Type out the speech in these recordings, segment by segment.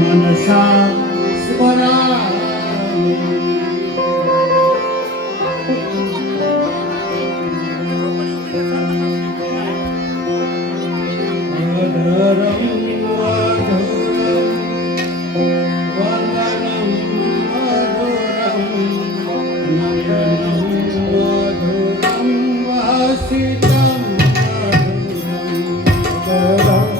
मनसा स्मरामि अधरं मधुरं वदनं मधुरं नयनं मधुरं वासितं मधुरं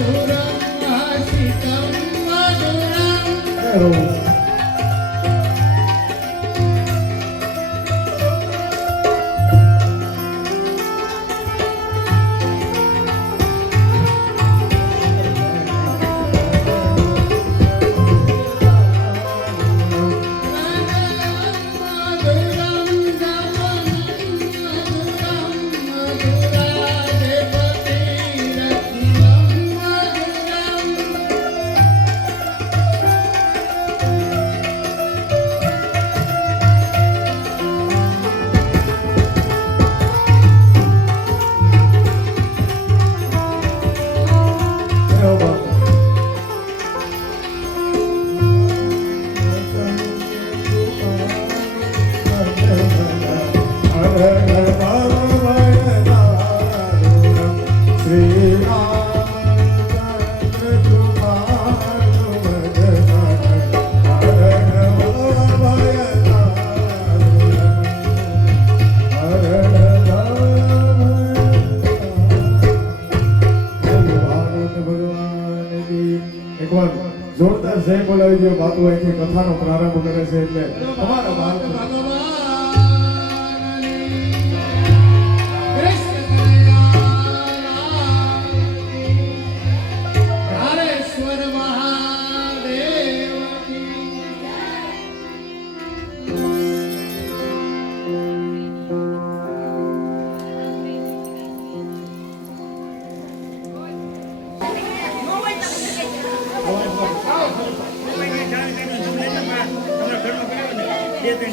મધુરમ વાસિતમ મધુરમ જોરદાર જય બોલાવી દો. બાપુ અહીંથી કથાનો પ્રારંભ કરે છે એટલે તમારા બાળકો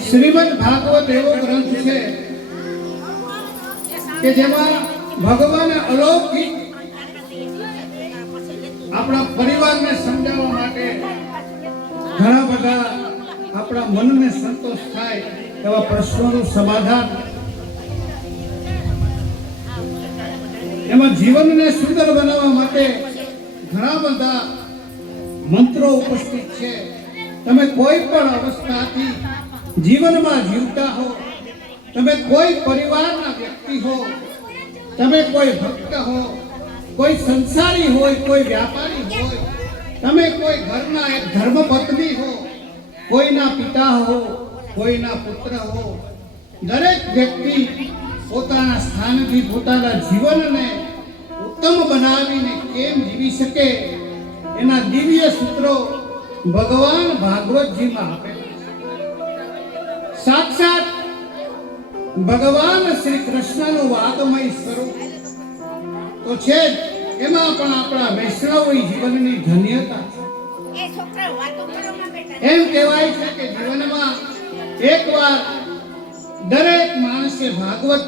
શ્રીમદ ભાગવત એવો ગ્રંથ છે કે જેમાં ભગવાન અલૌકિક આપણા પરિવારને સમજાવવા માટે ઘણા બધા આપણા મનને સંતોષ થાય એવા પ્રશ્નોનું સમાધાન, એમાં જીવનને સુંદર બનાવવા માટે ઘણા બધા મંત્રો ઉપસ્થિત છે. તમે કોઈ પણ અવસ્થાથી જીવનમાં જીવતા હો, તમે કોઈ પરિવારના વ્યક્તિ હો, તમે કોઈ ભક્ત હો, કોઈ સંસારી હોય, કોઈ વ્યાપારી હોય, તમે કોઈ ઘરના એક ધર્મપત્ની હો, કોઈના પિતા હો, કોઈના પુત્ર હો, દરેક વ્યક્તિ પોતાના સ્થાનથી પોતાના જીવનને ઉત્તમ બનાવીને કેમ જીવી શકે એના દિવ્ય સૂત્રો ભગવાન ભાગવતજીમાં આપેલા છે. સાક્ષાત ભગવાન શ્રી કૃષ્ણનું વાગમય સ્વરૂપ તો છે જ, એમાં પણ આપણા વૈષ્ણવી જીવનની ધન્યતા છે. એમ કહેવાય છે કે જીવનમાં એકવાર દરેક માણસે ભાગવત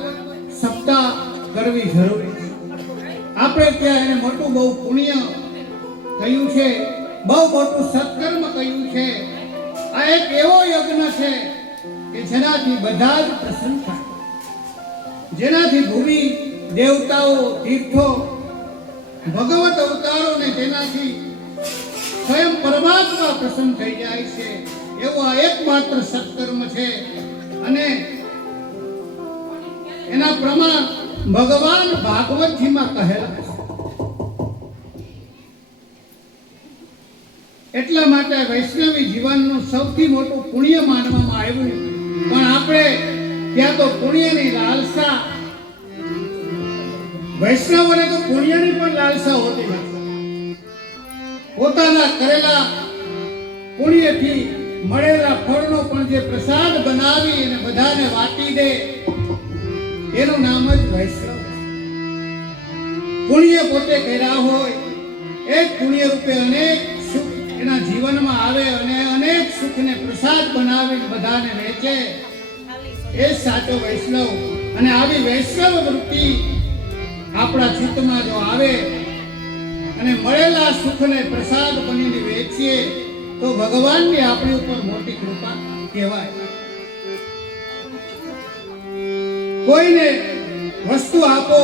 સપ્તાહ કરવી જરૂરી છે. આપણે ત્યાં એને મોટું બહુ પુણ્ય કહ્યું છે, બહુ મોટું સત્કર્મ કહ્યું છે. આ એક એવો યજ્ઞ છે કે જેનાથી બધા જ પ્રસન્ન થાય, જેનાથી ભૂમિ દેવતાઓ, તીર્થો, ભગવત અવતારોને જેનાથી સ્વયં પરમાત્મા પ્રસન્ન થઈ જાય છે, એવો આ એકમાત્ર સત્કર્મ છે. અને એના પ્રમાણ ભગવાન ભાગવતજીમાં કહેલા છે. એટલા માટે વૈષ્ણવી જીવનનું સૌથી મોટું પુણ્ય માનવામાં આવ્યું. પણ આપણે ત્યાં તો પુણ્યની લાલસા, વૈષ્ણવોને તો પુણ્યની પણ લાલસા હોતી નથી. પોતાના કરેલા પુણ્યથી મળેલા ફળનો પણ જે પ્રસાદ બનાવી અને બધાને વાટી દે એનું નામ જ વૈષ્ણવ. પુણ્ય પોતે કર્યા હોય એ જ પુણ્ય રૂપે અનેક સુખ એના જીવનમાં આવે અને અનેક સુખને પ્રસાદ બનાવી બધાને વેચે, એ સાચો વૈષ્ણવ. અને આવી વૈષ્ણવ વૃત્તિ આપણા ચિત્તમાં જો આવે અને મળેલા સુખને પ્રસાદ બનીને વેચીએ તો ભગવાનની આપણી ઉપર મોટી કૃપા કહેવાય. કોઈને વસ્તુ આપો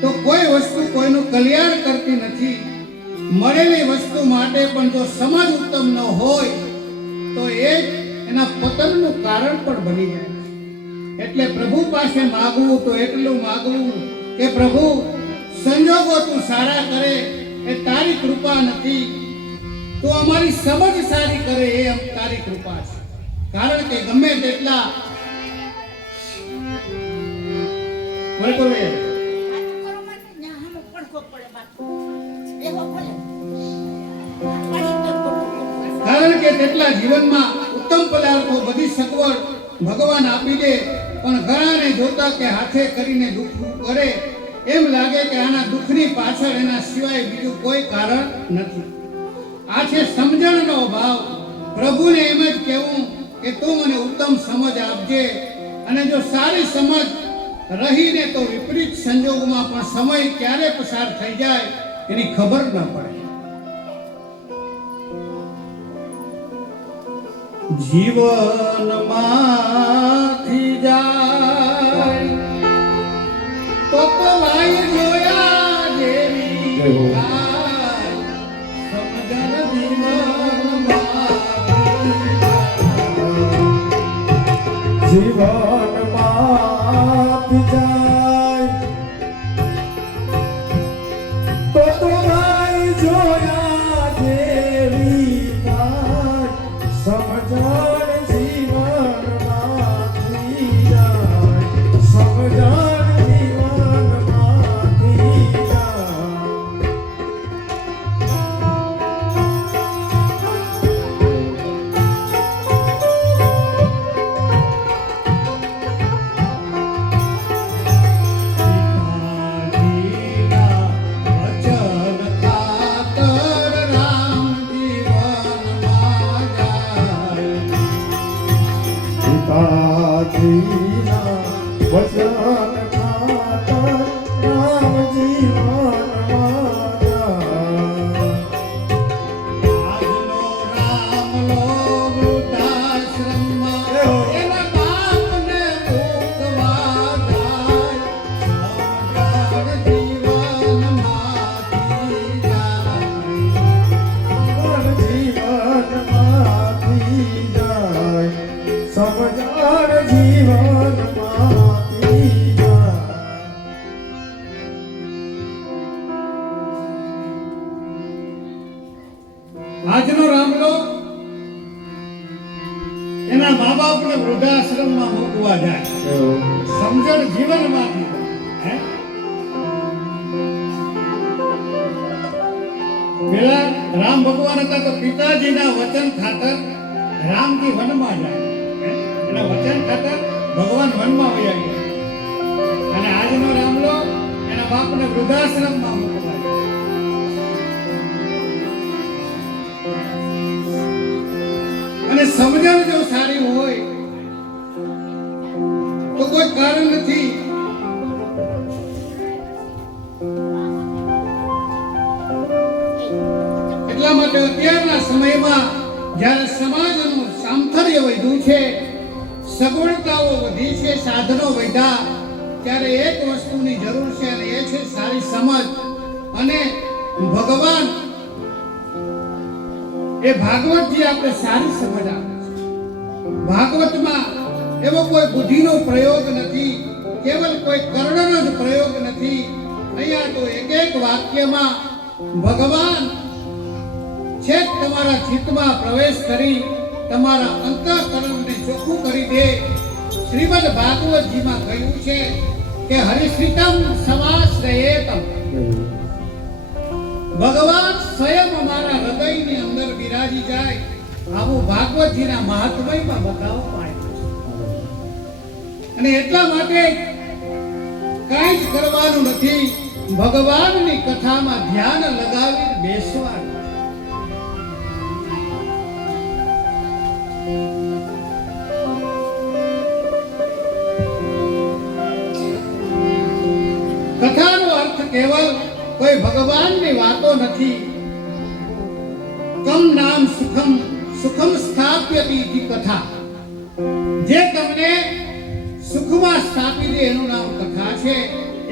તો કોઈ વસ્તુ કોઈનું કલ્યાણ કરતી નથી. મળેલી વસ્તુ માટે પણ જો સમજ ઉત્તમ ન હોય તો એ એના પતનનું કારણ પણ બની જાય. એટલે પ્રભુ પાસે માગવું તો એટલું માગવું કે પ્રભુ સંજોગો તું સારા કરે, એ કૃપા નથી તો અમારી સમજ સારી કરે એ તારી કૃપા છે. કારણ કે ગમે તેટલા કારણ કે તેટલા જીવનમાં ઉત્તમ પદાર્થો બધી સગવડ ભગવાન આપી દે પણ ઘણાને જોતા કે હાથે કરીને દુઃખ કરે એમ લાગે કે આના દુઃખની પાછળ એના સિવાય બીજું કોઈ કારણ નથી. આ છે સમજણનો અભાવ. પ્રભુને એમ જ કહેવું કે તું મને ઉત્તમ સમજ આપજે, અને જો સારી સમજ રહીને તો વિપરીત સંજોગોમાં પણ સમય ક્યારે પસાર થઈ જાય એની ખબર ન પડે. જીવનમાંથી જાય તો ભાઈ જોયા જેવી થાય, સમજણ જીવનમાંથી જાય તો ભાઈ જોયા જેવી થાય, સમજણ જીવનમાંથી જાય, સમજણ જીવનમાંથી જાય. પિતાજીના વચન ખાતર રામ જીવનમાં જાય. આજનો રામલો વૃદ્ધાશ્રમમાં એના બાપને મૂકવા જાય, સમજણ જીવનમાંથી જાય, જીવનમાંથી જાય, સમજણ જીવનમાંથી જાય. આજનો રામલો એના મા બાપને વૃદ્ધાશ્રમમાં મૂકવા જાય, સમજણ જીવનમાંથી હે? પેલા રામ ભગવાન હતા તો પિતાજીના વચન ખાતર રામજી વનમાં જાય, હે? એના વચન ખાતર ભગવાન વનમાં વયા ગયા. અને આજનો રામલો એના બાપને વૃદ્ધાશ્રમમાં મૂકવા જાય. અને સમજણ જો સારી હોય તો કોઈ કારણ નથી એટલા માટે અત્યારના સમયમાં જ્યારે સમાજનું સામથર્ય વધ્યું છે, સગવડતાઓ વધી છે, સાધનો વધ્યા, ત્યારે એક વસ્તુની જરૂર છે અને એ છે સારી સમજ. અને ભગવાન એ ભાગવતજી આપણે સારી સમજ આપે છે. ભાગવતમાં એવો કોઈ બુદ્ધિનો પ્રયોગ નથી, કેવલ કોઈ કર્ણનો જ પ્રયોગ નથી. અહીંયા તો એક એક વાક્યમાં ભગવાન છેક તમારા ચિત્તમાં પ્રવેશ કરી તમારા અંતઃકરણને ચોખ્ખું કરી દે. શ્રીમદ ભાગવતજીમાં કહ્યું છે કે હરિશ્રિતમ સમાશ્રયેતમ, ભગવાન સ્વયં અમારા હૃદયની અંદર બિરાજી જાય. આવું ભાગવતજીના મહાત્મયમાં બતાવવામાં આવ્યું છે. અને એટલા માટે કાંઈ જ કરવાનું નથી, ભગવાનની કથામાં ધ્યાન લગાવી બેસવાનું. કથાનો અર્થ કેવલ કોઈ ભગવાનની વાતો નથી. કમ નામ સુખમ સુખમ સ્થાપ્યતિ ઇતિ કથા. જે તમને સુખમાં સ્થાપી દે એનું નામ કથા છે.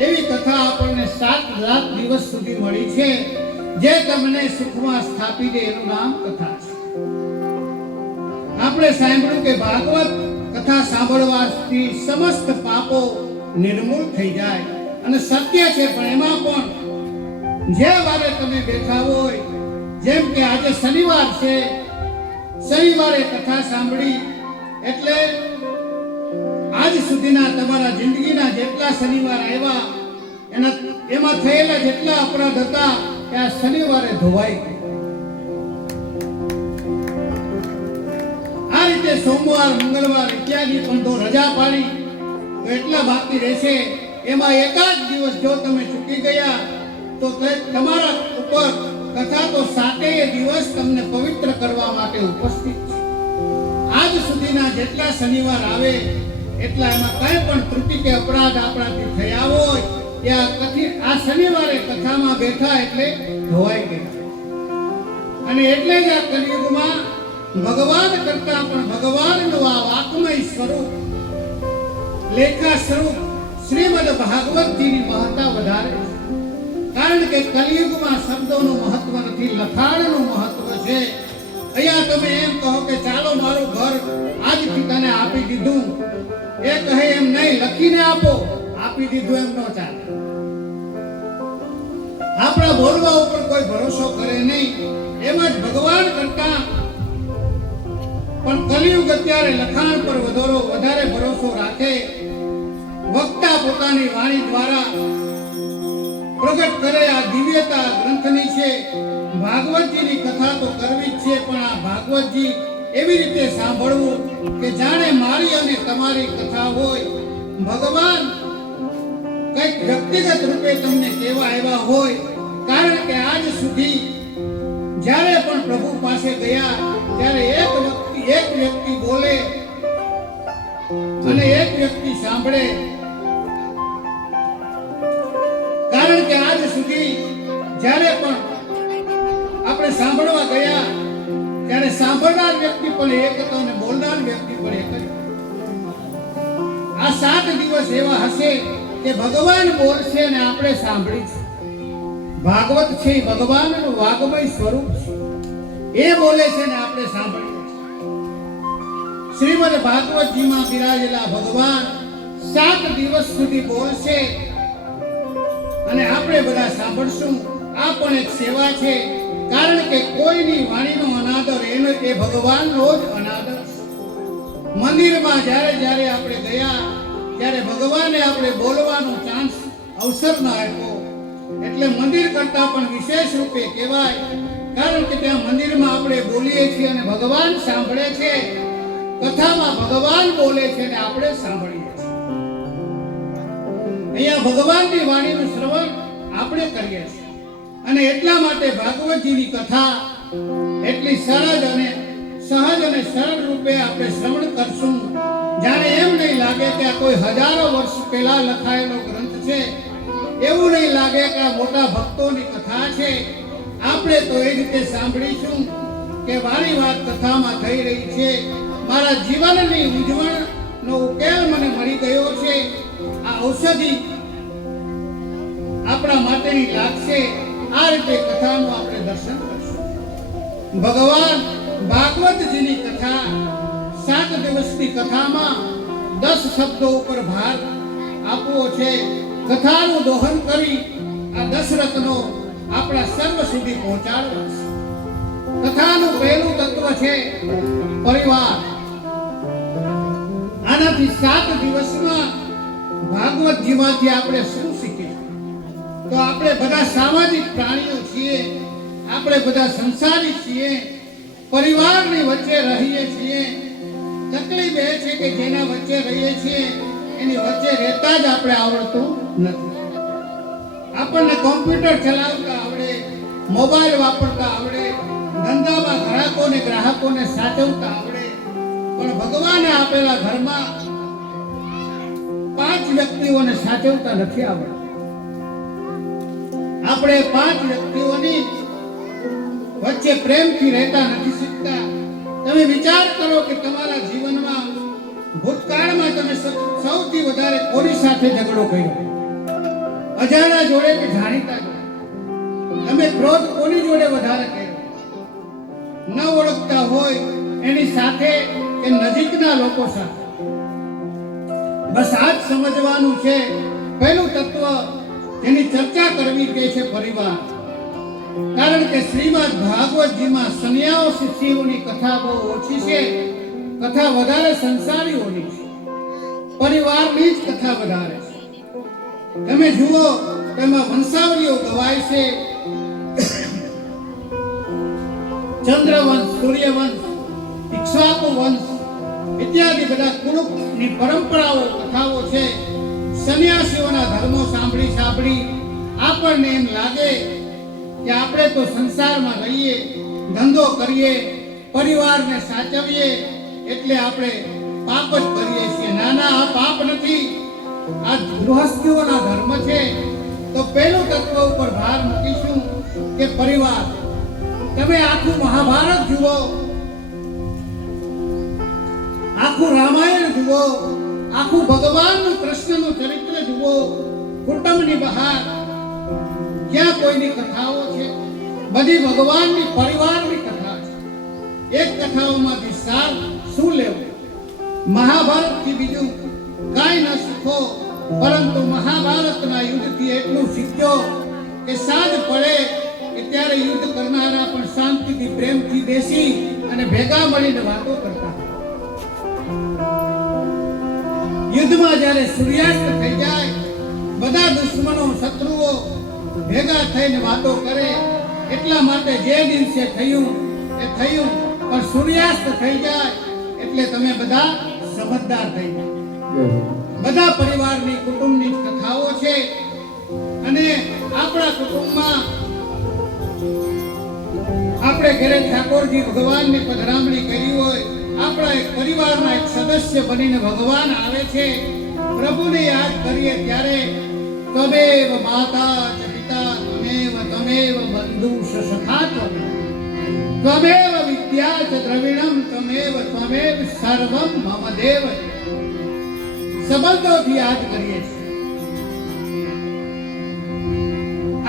એવી કથા આપણને 7 લાખ દિવસ સુધી મળી છે. જે તમને સુખમાં સ્થાપી દે એનું નામ કથા છે. આપણે સાંભળ્યું કે ભાગવત કથા સાંભળવાથી સમસ્ત પાપો નિર્મૂળ થઈ જાય. અને સત્ય છે, પણ એમાં પણ જે વારે તમે બેઠા હોય જેમ કે આજે શનિવાર છે, શનિવારે કથા સાંભળી એટલે આજ સુધીના તમારા જિંદગીના જેટલા શનિવાર આવ્યા એમાં થયેલા જેટલા અપરાધ હતા એ આ શનિવારે ધોવાઈ ગયા. આ રીતે સોમવાર, મંગળવાર ઇત્યાદિ પણ તો રજા પાડી તો એટલા બાકી રહેશે. એમાં એકાદ દિવસ જો તમે ચૂકી ગયા તો તમારા ઉપર કથા તો 7 દિવસ તમને પવિત્ર કરવા માટે ઉપસ્થિત છે. આજ સુધીના જેટલા શનિવાર આવે એટલા એમાં કઈ પણ ત્રુટિ કે અપરાધ આપણાથી થયા હોય આ શનિવારે કથામાં બેઠા એટલે ધોવાઈ ગયા. અને એટલે જ આ કલિયુગમાં ભગવાન કરતા પણ ભગવાનનું આ વાકમય સ્વરૂપ, લેખા સ્વરૂપ શ્રીમદ ભાગવતજીની મહત્તા વધારે છે. કારણ કે કલિયુગમાં શબ્દોનું મહત્વ નથી, લખાણનું મહત્વ છે. અહીંયા તમે એમ કહો કે ચાલો મારું ઘર આજથી તને આપી દીધું, એ કહે એમ નહીં, લખીને આપો. આપી દીધું એમ ન ચાલે. આપણા બોલવા ઉપર કોઈ ભરોસો કરે નહીં. એમ જ ભગવાન કરતા પણ કલિયુગ અત્યારે લખાણ પર વધારે ભરોસો રાખે. વક્તા પોતાની વાણી દ્વારા પ્રગટ કરે. આ દિવ્યતા ગ્રંથની છે. ભાગવતજીની કથા તો કરવી જ છે, પણ આ ભાગવતજી એવી રીતે સાંભળવું કે જાણે મારી અને તમારી કથા હોય. ભગવાન કંઈક વ્યક્તિગત રૂપે તમને કહેવા આવ્યા હોય. કારણ કે આજ સુધી જ્યારે પણ પ્રભુ પાસે ગયા ત્યારે એક વ્યક્તિ બોલે અને એક વ્યક્તિ સાંભળે. કારણ કે આજ સુધી જ્યારે પણ આપણે સાંભળવા ગયા ત્યારે સાંભળનાર વ્યક્તિ પણ એક હતો અને બોલનાર વ્યક્તિ પણ એક હતો. આ 7 દિવસ એવા હશે કે ભગવાન બોલશે અને આપણે સાંભળીશું. ભાગવત છે ભગવાનનું વાગમય સ્વરૂપ છે. એ બોલે છે ને આપણે સાંભળીએ છીએ. શ્રીમદ ભાગવતજીમાં બિરાજેલા ભગવાન 7 દિવસ સુધી બોલશે અને આપણે બધા સાંભળશું. આ પણ એક સેવા છે. કારણ કે કોઈની વાણીનો અનાદર એ ભગવાનનો જ અનાદર છે. મંદિરમાં જ્યારે આપણે ગયા ત્યારે ભગવાને આપણે બોલવાનો ચાન્સ અવસર ન આપ્યો. એટલે મંદિર કરતા પણ વિશેષ રૂપે કહેવાય. કારણ કે ત્યાં મંદિરમાં આપણે બોલીએ છીએ અને ભગવાન સાંભળે છે. કથામાં ભગવાન બોલે છે અને આપણે સાંભળીએ છીએ. અહીંયા ભગવાનની વાણીનું શ્રવણ આપણે કરીએ છીએ. અને એટલા માટે ભાગવતજીની કથા એટલી સહજ અને સરળ રૂપે આપણે શ્રવણ કરશું. જાણે એમ નહીં લાગે કે આ કોઈ હજારો વર્ષ પહેલા લખાયેલો ગ્રંથ છે. એવું નહીં લાગે કે આ મોટા ભક્તોની કથા છે. આપણે તો એ રીતે સાંભળીશું કે વારી વાત કથામાં થઈ રહી છે. મારા જીવનની મૂંઝવણનો ઉકેલ મને મળી ગયો છે. આ ઔષધિ આપણા માટેની લાગશે. આ રીતે કથાનું આપણે દર્શન કરશું. ભગવાન ભાગવતજીની કથા 7 દિવસની કથામાં 10 શબ્દો ઉપર ભાર આપવો છે. કથાનું દોહન કરી આ દશરથનો આપણા સર્વ સુધી પહોંચાડવા છે. કથાનું પહેલું તત્વ છે પરિવાર. આનાથી 7 દિવસમાં ભાગવતજીમાંથી આપણે શું શીખીએ? તો આપણે બધા સામાજિક પ્રાણીઓ છીએ. આપણે બધા સંસારી છીએ. પરિવારની વચ્ચે રહીએ છીએ. તકલીફ એ છે કે જેના વચ્ચે રહીએ છીએ એની વચ્ચે રહેતા જ આપણે આવડતું નથી. આપણને કોમ્પ્યુટર ચલાવતા આવડે, મોબાઈલ વાપરતા આવડે, ધંધામાં ગ્રાહકોને સાચવતા આવડે, પણ ભગવાને આપેલા ઘરમાં 5 વ્યક્તિઓને સાચવતા નથી આવડતું. આપણે 5 વ્યક્તિઓની વચ્ચે પ્રેમથી રહેતા નથી શીખતા. તમે વિચાર કરો કે તમારા જીવનમાં ભૂતકાળમાં તમે સૌથી વધારે કોની સાથે ઝઘડો કર્યો? અજાણ્યા જોડે કે જાણીતા જોડે? તમે ક્રોધ કોની જોડે વધારે કર્યો? ન ઓળખતા હોય એની સાથે કે નજીકના લોકો સાથે? બસ આ જ સમજવાનું છે. પહેલું તત્વ જેની ચર્ચા કરવી તે છે પરિવાર. કારણ કે શ્રીમદ ભાગવતજીમાં સંન્યાસ શિષ્યોની કથા બહુ ઓછી છે, કથા વધારે સંસારીઓની છે, પરિવારની જ કથા વધારે છે. તમે જુઓ તેમાં વંશાવલીઓ ગવાય છે. ચંદ્રવંશ, સૂર્યવંશ, ઇક્ષ્વાકુ વંશ ઇત્યાદિ બધા કુળની પરંપરાઓ કથાઓ છે. સંન્યાસીઓના ધર્મો સાંભળી આપણને એમ લાગે કે આપણે તો સંસારમાં રહીએ, ધંધો કરીએ, પરિવારને સાચવીએ એટલે આપણે પાપ જ કરીએ છીએ. ના, આ પાપ નથી, આ ગૃહસ્થીઓના ધર્મ છે. તો પહેલું તત્વ ઉપર ભાર મૂકીશું કે પરિવાર. તમે આખું મહાભારત જુઓ, આખું રામાયણ જુઓ, આખું ભગવાનનું કૃષ્ણનું ચરિત્ર જુઓ, કુટુંબની બહાર ક્યાં કોઈની કથાઓ છે? બધી ભગવાનની પરિવારની કથા છે. એક કથાઓમાંથી સાર શું લેવું? મહાભારતથી બીજું કાંઈ ન શીખો, પરંતુ મહાભારતના યુદ્ધથી એટલું શીખ્યો કે સાંજ પડે કે ત્યારે યુદ્ધ કરનારા પણ શાંતિથી પ્રેમથી બેસી અને ભેગા મળીને વાતો કરતા. યુદ્ધમાં જ્યારે સૂર્યાસ્ત થઈ જાય, બધા દુશ્મનો શત્રુઓ ભેગા થઈને વાતો કરે. એટલા માટે જે દિવસે થયું એ થયું, પણ સૂર્યાસ્ત થઈ જાય એટલે તમે બધા સમજદાર થઈ જાય. બધા પરિવારની કુટુંબની કથાઓ છે. અને આપણા કુટુંબમાં આપણે ઘરે ઠાકોરજી ભગવાનની પધરામણી કરી હોય, આપણા એક પરિવારના એક સદસ્ય બનીને ભગવાન આવે છે, પ્રભુને યાદ કરીએ ત્યારે ત્વમેવ માતા ચ પિતા ત્વમેવ બંધુ સખા ત્વમેવ વિદ્યા ચ દ્રવિણમ ત્વમેવ સર્વમ મમ દેવ સંબંધોથી યાદ કરીએ છીએ.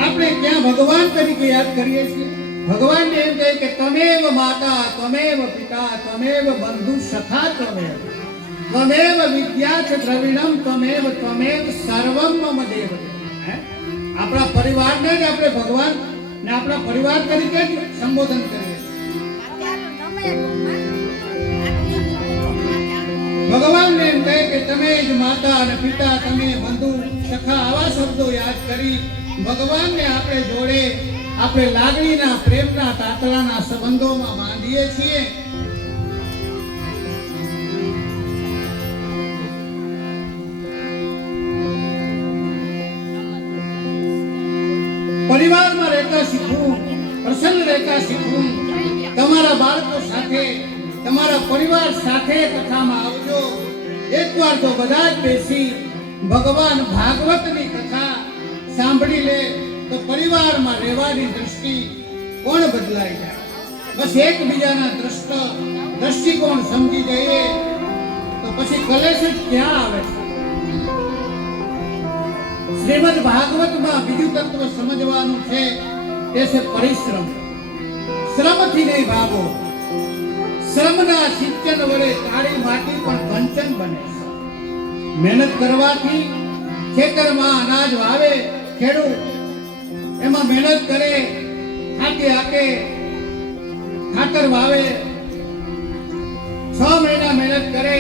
આપણે ક્યાં ભગવાન તરીકે યાદ કરીએ છીએ? ભગવાનને એમ કહે કે ત્વમેવ માતા ત્વમેવ પિતા ત્વમેવ બંધુ સખા ત્વમેવ વિદ્યા ચ દ્રવિણમ ત્વમેવ સર્વમ મમ દેવ. આપણા પરિવારને જ આપણે ભગવાન ને આપણા પરિવાર તરીકે જ સંબોધન કરીએ. ભગવાનને એમ કહે કે તમે જ માતા અને પિતા, તમે બંધુ સખા, આવા શબ્દો યાદ કરી ભગવાનને આપણે જોડે આપણે લાગણીના, પ્રેમના, તાતણાના સંબંધોમાં બાંધીએ છીએ. પરિવારમાં રહેતા શીખવું, પ્રસન્ન રહેતા શીખવું. તમારા બાળકો સાથે, તમારા પરિવાર સાથે કથામાં આવજો. એકવાર તો બધા જ બેસી ભગવાન ભાગવતની કથા સાંભળી લે તો પરિવારમાં રહેવાની દૃષ્ટિ કોણ બદલાઈ જાય. બસ એકબીજાના દ્રષ્ટિકોણ સમજી જઈએ તો પછી કલેશ જ ક્યાં આવે છે. શ્રીમદ ભાગવતમાં બીજું તત્વ સમજવાનું છે, તે છે પરિશ્રમ. શ્રમથી નહીં ભાગો. શ્રમના સિંચન વડે કાળી માટી પણ કંચન બને છે. મહેનત કરવાથી ખેતરમાં અનાજ વાવે ખેડૂત, એમાં મહેનત કરે, હાકે ખાતર વાવે, 6 મહિના મહેનત કરે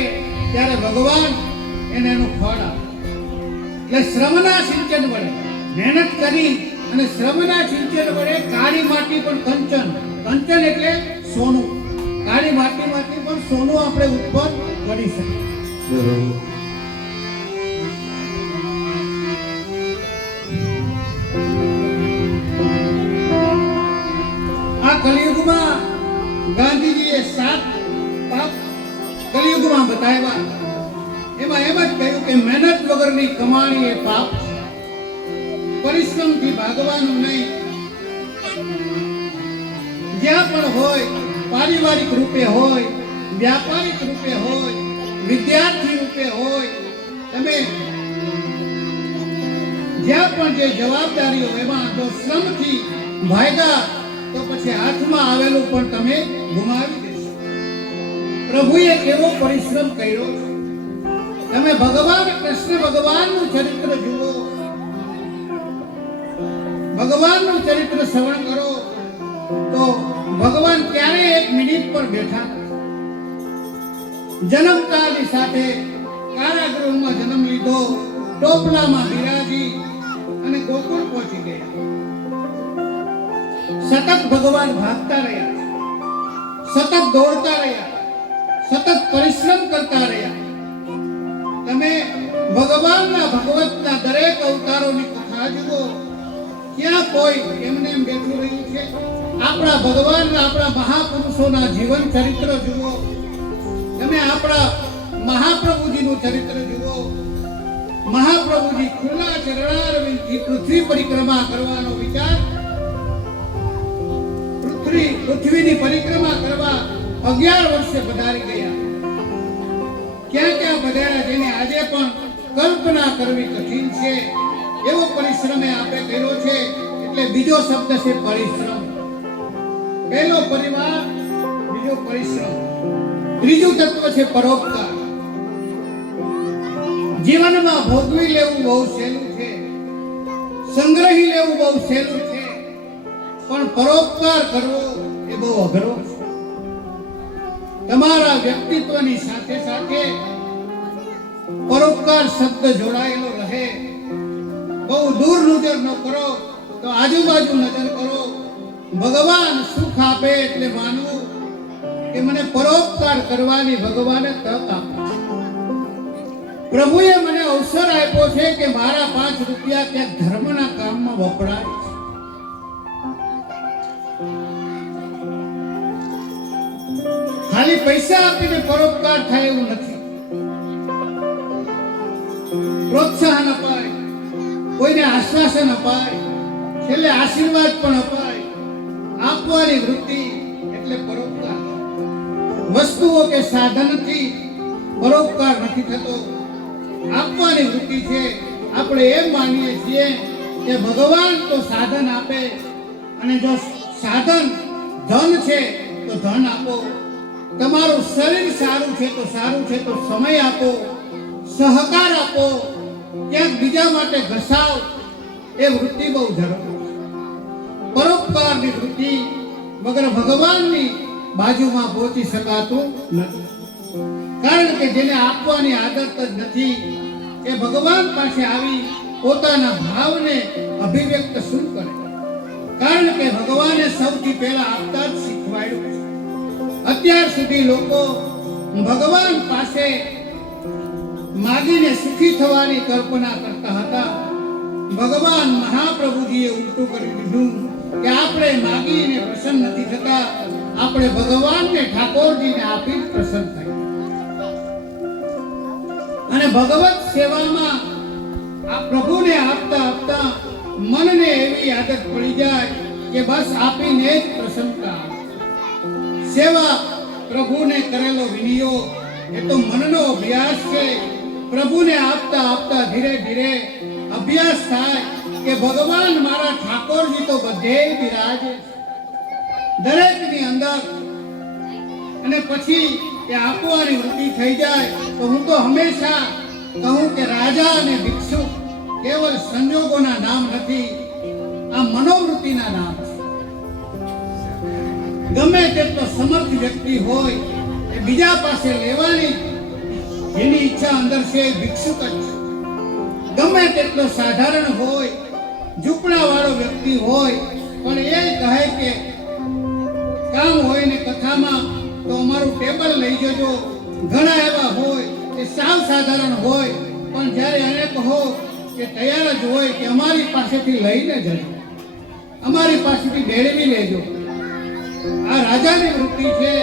ત્યારે ભગવાન એને એનું ફળ આપે. એટલે શ્રમના સિંચન વડે મહેનત કરી અને શ્રમના સિંચન વડે કાળી માટી પણ કંચન એટલે સોનું. કાળી માટીમાંથી પણ સોનું આપણે ઉત્પન્ન કરી શકીએ. કલિયુગમાં ગાંધીજીએ 7 પાપ કલિયુગમાં બતાવ્યા. એમાં એમ જ કહ્યું કે મહેનત વગરની કમાણી એ પાપ છે. પરિશ્રમથી ભાગવાનું નહીં. જ્યાં પણ હોય, પારિવારિક રૂપે હોય, વ્યાપારિક રૂપે હોય, વિદ્યાર્થી રૂપે હોય, તમે જ્યાં પણ જે જવાબદારીઓ એમાં જો શ્રમથી ભાગ્યા તો પછી હાથમાં આવેલું પણ તમે ગુમાવી દેશો. પ્રભુએ કેવો પરિશ્રમ કર્યો. તમે ભગવાન કૃષ્ણ ભગવાનનું ચરિત્ર જુઓ. ભગવાનનું ચરિત્ર શ્રવણ કરો તો ભગવાન ક્યારેય એક મિનિટ પર બેઠા નથી. જન્મતાની સાથે કારાગૃહમાં જન્મ લીધો, ટોપલામાં બિરાજી અને ગોકુળ પહોંચી ગયા. સતત ભગવાન ભાગતા રહ્યા, સતત દોડતા રહ્યા, સતત પરિશ્રમ કરતા રહ્યા. તમે ભગવાનના ભગવતના દરેક અવતારોની કથા જુઓ, ક્યાં કોઈ એમને એમ બેઠું રહ્યું છે? આપણા ભગવાનના, આપણા મહાપુરુષોના જીવન ચરિત્ર જુઓ, તમે આપણા મહાપ્રભુજીનું ચરિત્ર જુઓ. મહાપ્રભુજી ખુલ્લા ચરણારવિંદથી પૃથ્વી પરિક્રમા કરવાનો વિચાર, પૃથ્વીની પરિક્રમા કરવા 11 વર્ષે પધારી ગયા. ક્યાં ક્યાં પધાર્યા જેને આજે પણ કલ્પના કરવી કઠિન છે એવો પરિશ્રમ આપે કર્યો છે. એટલે બીજો શબ્દ છે પરિશ્રમ. પહેલો પરિવાર, બીજો પરિશ્રમ, ત્રીજું તત્વ છે પરોપકાર. જીવનમાં ભોગવી લેવું બહુ સહેલું છે, સંગ્રહી લેવું બહુ સહેલું છે, પણ પરોપકાર કરવો એ બહુ અઘરો છે. તમારા વ્યક્તિત્વની સાથે સાથે પરોપકાર શબ્દ જોડાયેલો રહે. બહુ દૂર નજર ન કરો તો આજુબાજુ નજર કરો. ભગવાન સુખ આપે એટલે માનવું કે મને પરોપકાર કરવાની ભગવાને તક આપી. પ્રભુએ મને અવસર આપ્યો છે કે મારા 5 રૂપિયા ક્યાંક ધર્મના કામમાં વપરાય છે. ખાલી પૈસા આપીને પરોપકાર થાય એવું નથી. પ્રોત્સાહન અપાય, કોઈને આશ્વાસન અપાય, છેલ્લે આશીર્વાદ પણ અપાય. આપવાની વૃત્તિ એટલે પરોપકાર. વસ્તુઓ કે સાધનથી પરોપકાર નથી થતો, આપવાની વૃત્તિ છે. આપણે એમ માનીએ છીએ કે ભગવાન તો સાધન આપે, અને જો સાધન ધન છે તો ધન આપો. તમારું શરીર સારું છે તો સારું છે તો સમય આપો, સહકાર આપો, ક્યાંક બીજા માટે ઘસાવ. એ વૃત્તિ બહુ જરૂરી છે. પરોપકારની વૃત્તિ વગર ભગવાનની બાજુમાં પહોંચી શકાતું નથી. કારણ કે જેને આપવાની આદત જ નથી એ ભગવાન પાસે આવી પોતાના ભાવને અભિવ્યક્ત શું કરે? કારણ કે ભગવાને સૌથી પહેલા આપતા જ શીખવાડ્યું છે. અત્યાર સુધી લોકો ભગવાન પાસે માગીને સુખી થવાની કલ્પના કરતા હતા. ભગવાન મહાપ્રભુજીએ ઉલટું કરી દીધું કે આપણે માગીને પ્રસન્ન નથી થતા, આપણે ભગવાનને ઠાકોરજીને આપી પ્રસન્ન થાય. અને ભગવત સેવામાં આ પ્રભુને આપતા આપતા મનને એવી આદત પડી જાય કે બસ આપીને જ પ્રસન્નતા. સેવા પ્રભુને કરેલો વિનિયોગ એ તો મનનો અભ્યાસ છે. પ્રભુને આપતા આપતા ધીરે ધીરે અભ્યાસ થાય કે ભગવાન મારા ઠાકોરજી તો બધે બિરાજે દરેકની અંદર. અને પછી એ આપવાની વૃત્તિ થઈ જાય તો હું તો હંમેશા કહું કે રાજા અને ભિક્ષુ કેવલ સંજોગોના નામ નથી, આ મનોવૃત્તિના નામ છે. ગમે તેટલો સમર્થ વ્યક્તિ હોય એ બીજા પાસે લેવાની જેની ઈચ્છા અંદર છે એ ભિક્ષુક જ છે. ગમે તેટલો સાધારણ હોય, ઝૂંપડાવાળો વ્યક્તિ હોય, પણ એ કહે કે કામ હોય ને કથામાં તો અમારું ટેબલ લઈ જજો. ઘણા એવા હોય કે સાવ સાધારણ હોય, પણ જ્યારે એને કહો કે તૈયાર જ હોય કે અમારી પાસેથી લઈને જજો, અમારી પાસેથી મેળવી લેજો. આ રાજાની વૃત્તિ છે.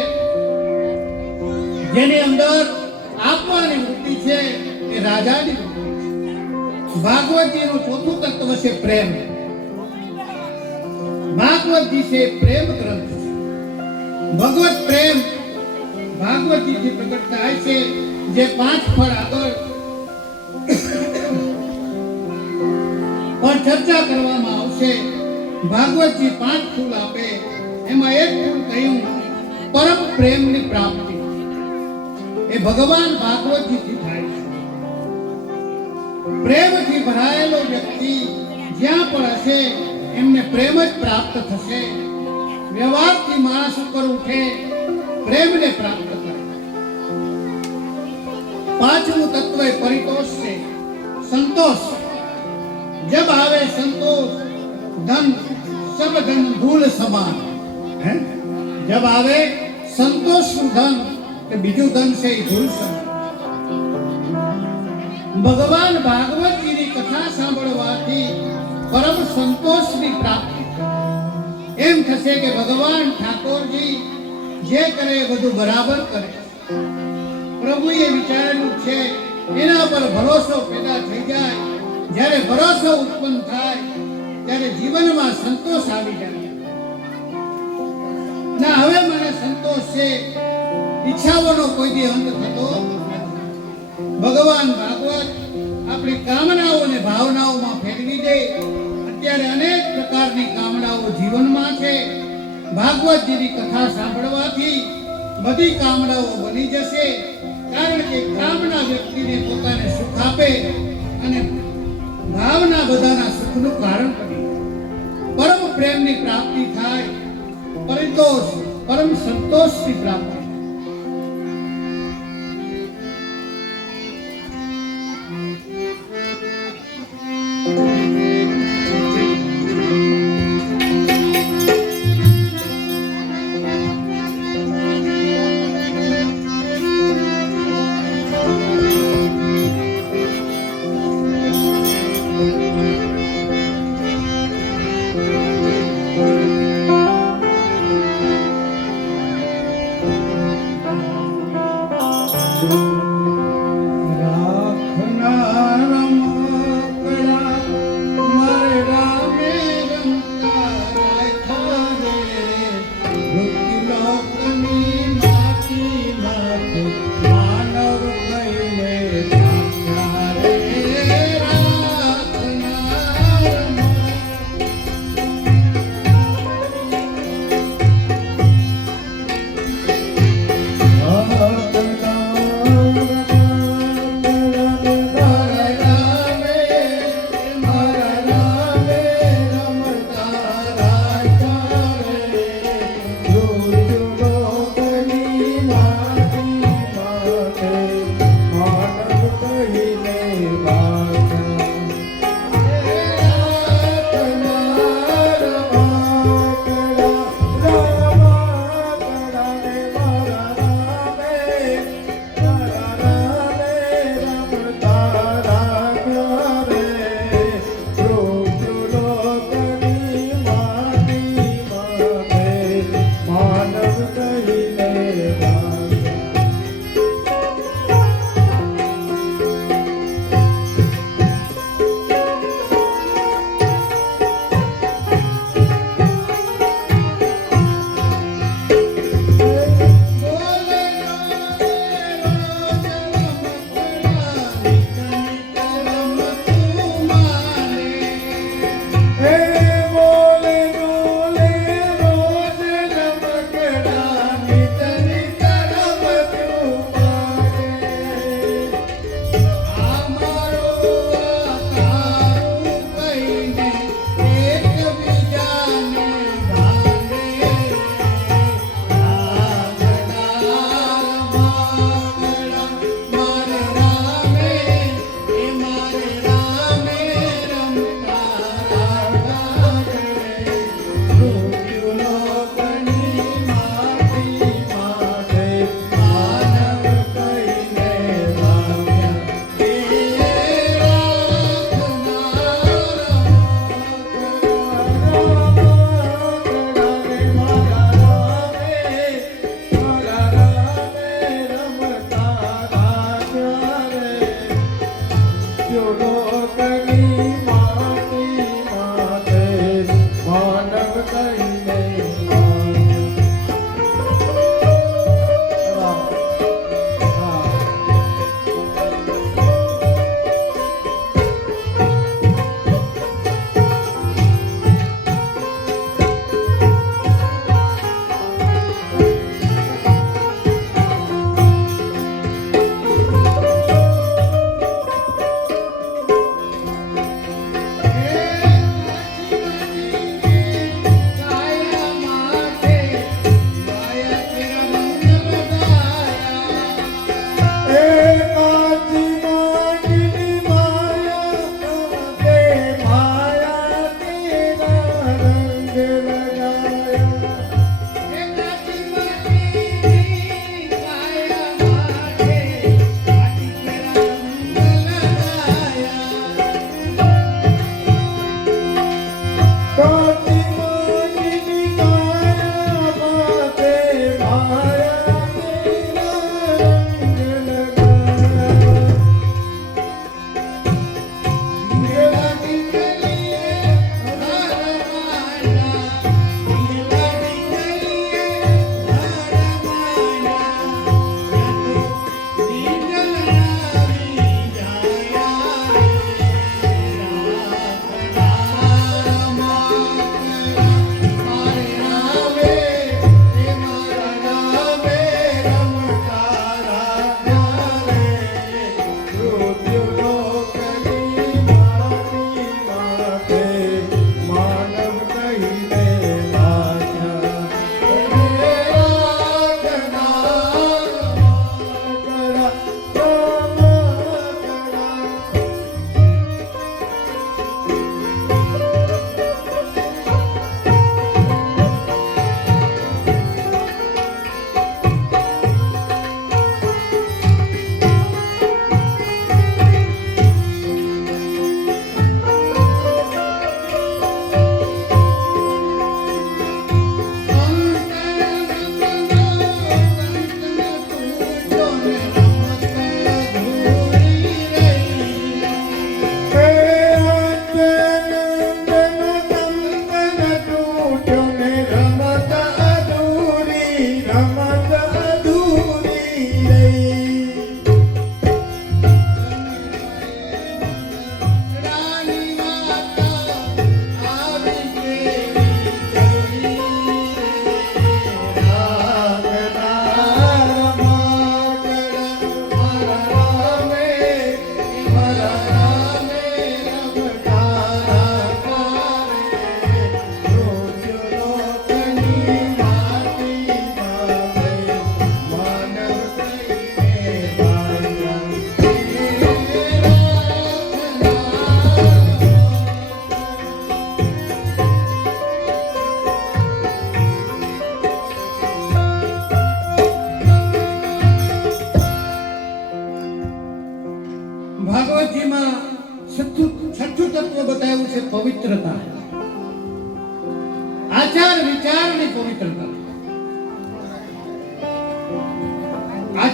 જેની અંદર આપવાની વૃત્તિ છે એ રાજાની વૃત્તિ. ભાગવતજીનું ચોથું તત્વ છે પ્રેમ. ભાગવતજી છે પ્રેમ ગ્રંથ છે. ભગવત પ્રેમ ભાગવતજીથી પ્રગટ થાય છે. જે 5 ફળ આગળ પણ ચર્ચા કરવામાં આવશે. ભાગવતજી 5 ફૂલ આપે, એમાં એક ફૂલ કહ્યું પરમ પ્રેમની પ્રાપ્તિ. એ ભગવાન ભાગવતજીથી થાય છે. પ્રેમથી ભરાયેલો વ્યક્તિ જ્યાં પણ હશે એમને પ્રેમ જ પ્રાપ્ત થશે. વ્યવહારથી માણસ ઉપર ઉઠે, પ્રેમને પ્રાપ્ત કરે. પાંચમું તત્વ એ પરિતોષ છે, સંતોષ. જબ આવે સંતોષ, ધન સબ ધન ધૂલ સમાન. હે જબ આવે સંતોષનું ધન, કે બીજું ધન છે એ ધૂળ સમાન. ભગવાન ભાગવતજીની કથા સાંભળવાથી પરમ સંતોષની પ્રાપ્તિ થાય. એમ થશે કે ભગવાન ઠાકોરજી જે કરે એ બધું બરાબર કરે. પ્રભુએ વિચારેલું છે એના પર ભરોસો પેદા થઈ જાય. જ્યારે ભરોસો ઉત્પન્ન થાય ત્યારે જીવનમાં સંતોષ આવી જાય. ના હવે મને સંતોષ છે, ઈચ્છાઓનો કોઈ દી અંત થતો નથી. ભગવાન ભાગવત આપણી કામનાઓ અને ભાવનાઓમાં ફેરવી દે. અત્યારે અનેક પ્રકારની કામનાઓ જીવનમાં છે. ભાગવતજીની કથા સાંભળવાથી બધી કામનાઓ બની જશે. કારણ કે કામના વ્યક્તિને પોતાને સુખ આપે અને ભાવના બધાના સુખનું કારણ બની. પરમ પ્રેમની પ્રાપ્તિ થાય, પરિતોષ પરમ સંતોષની પ્રાપ્તિ.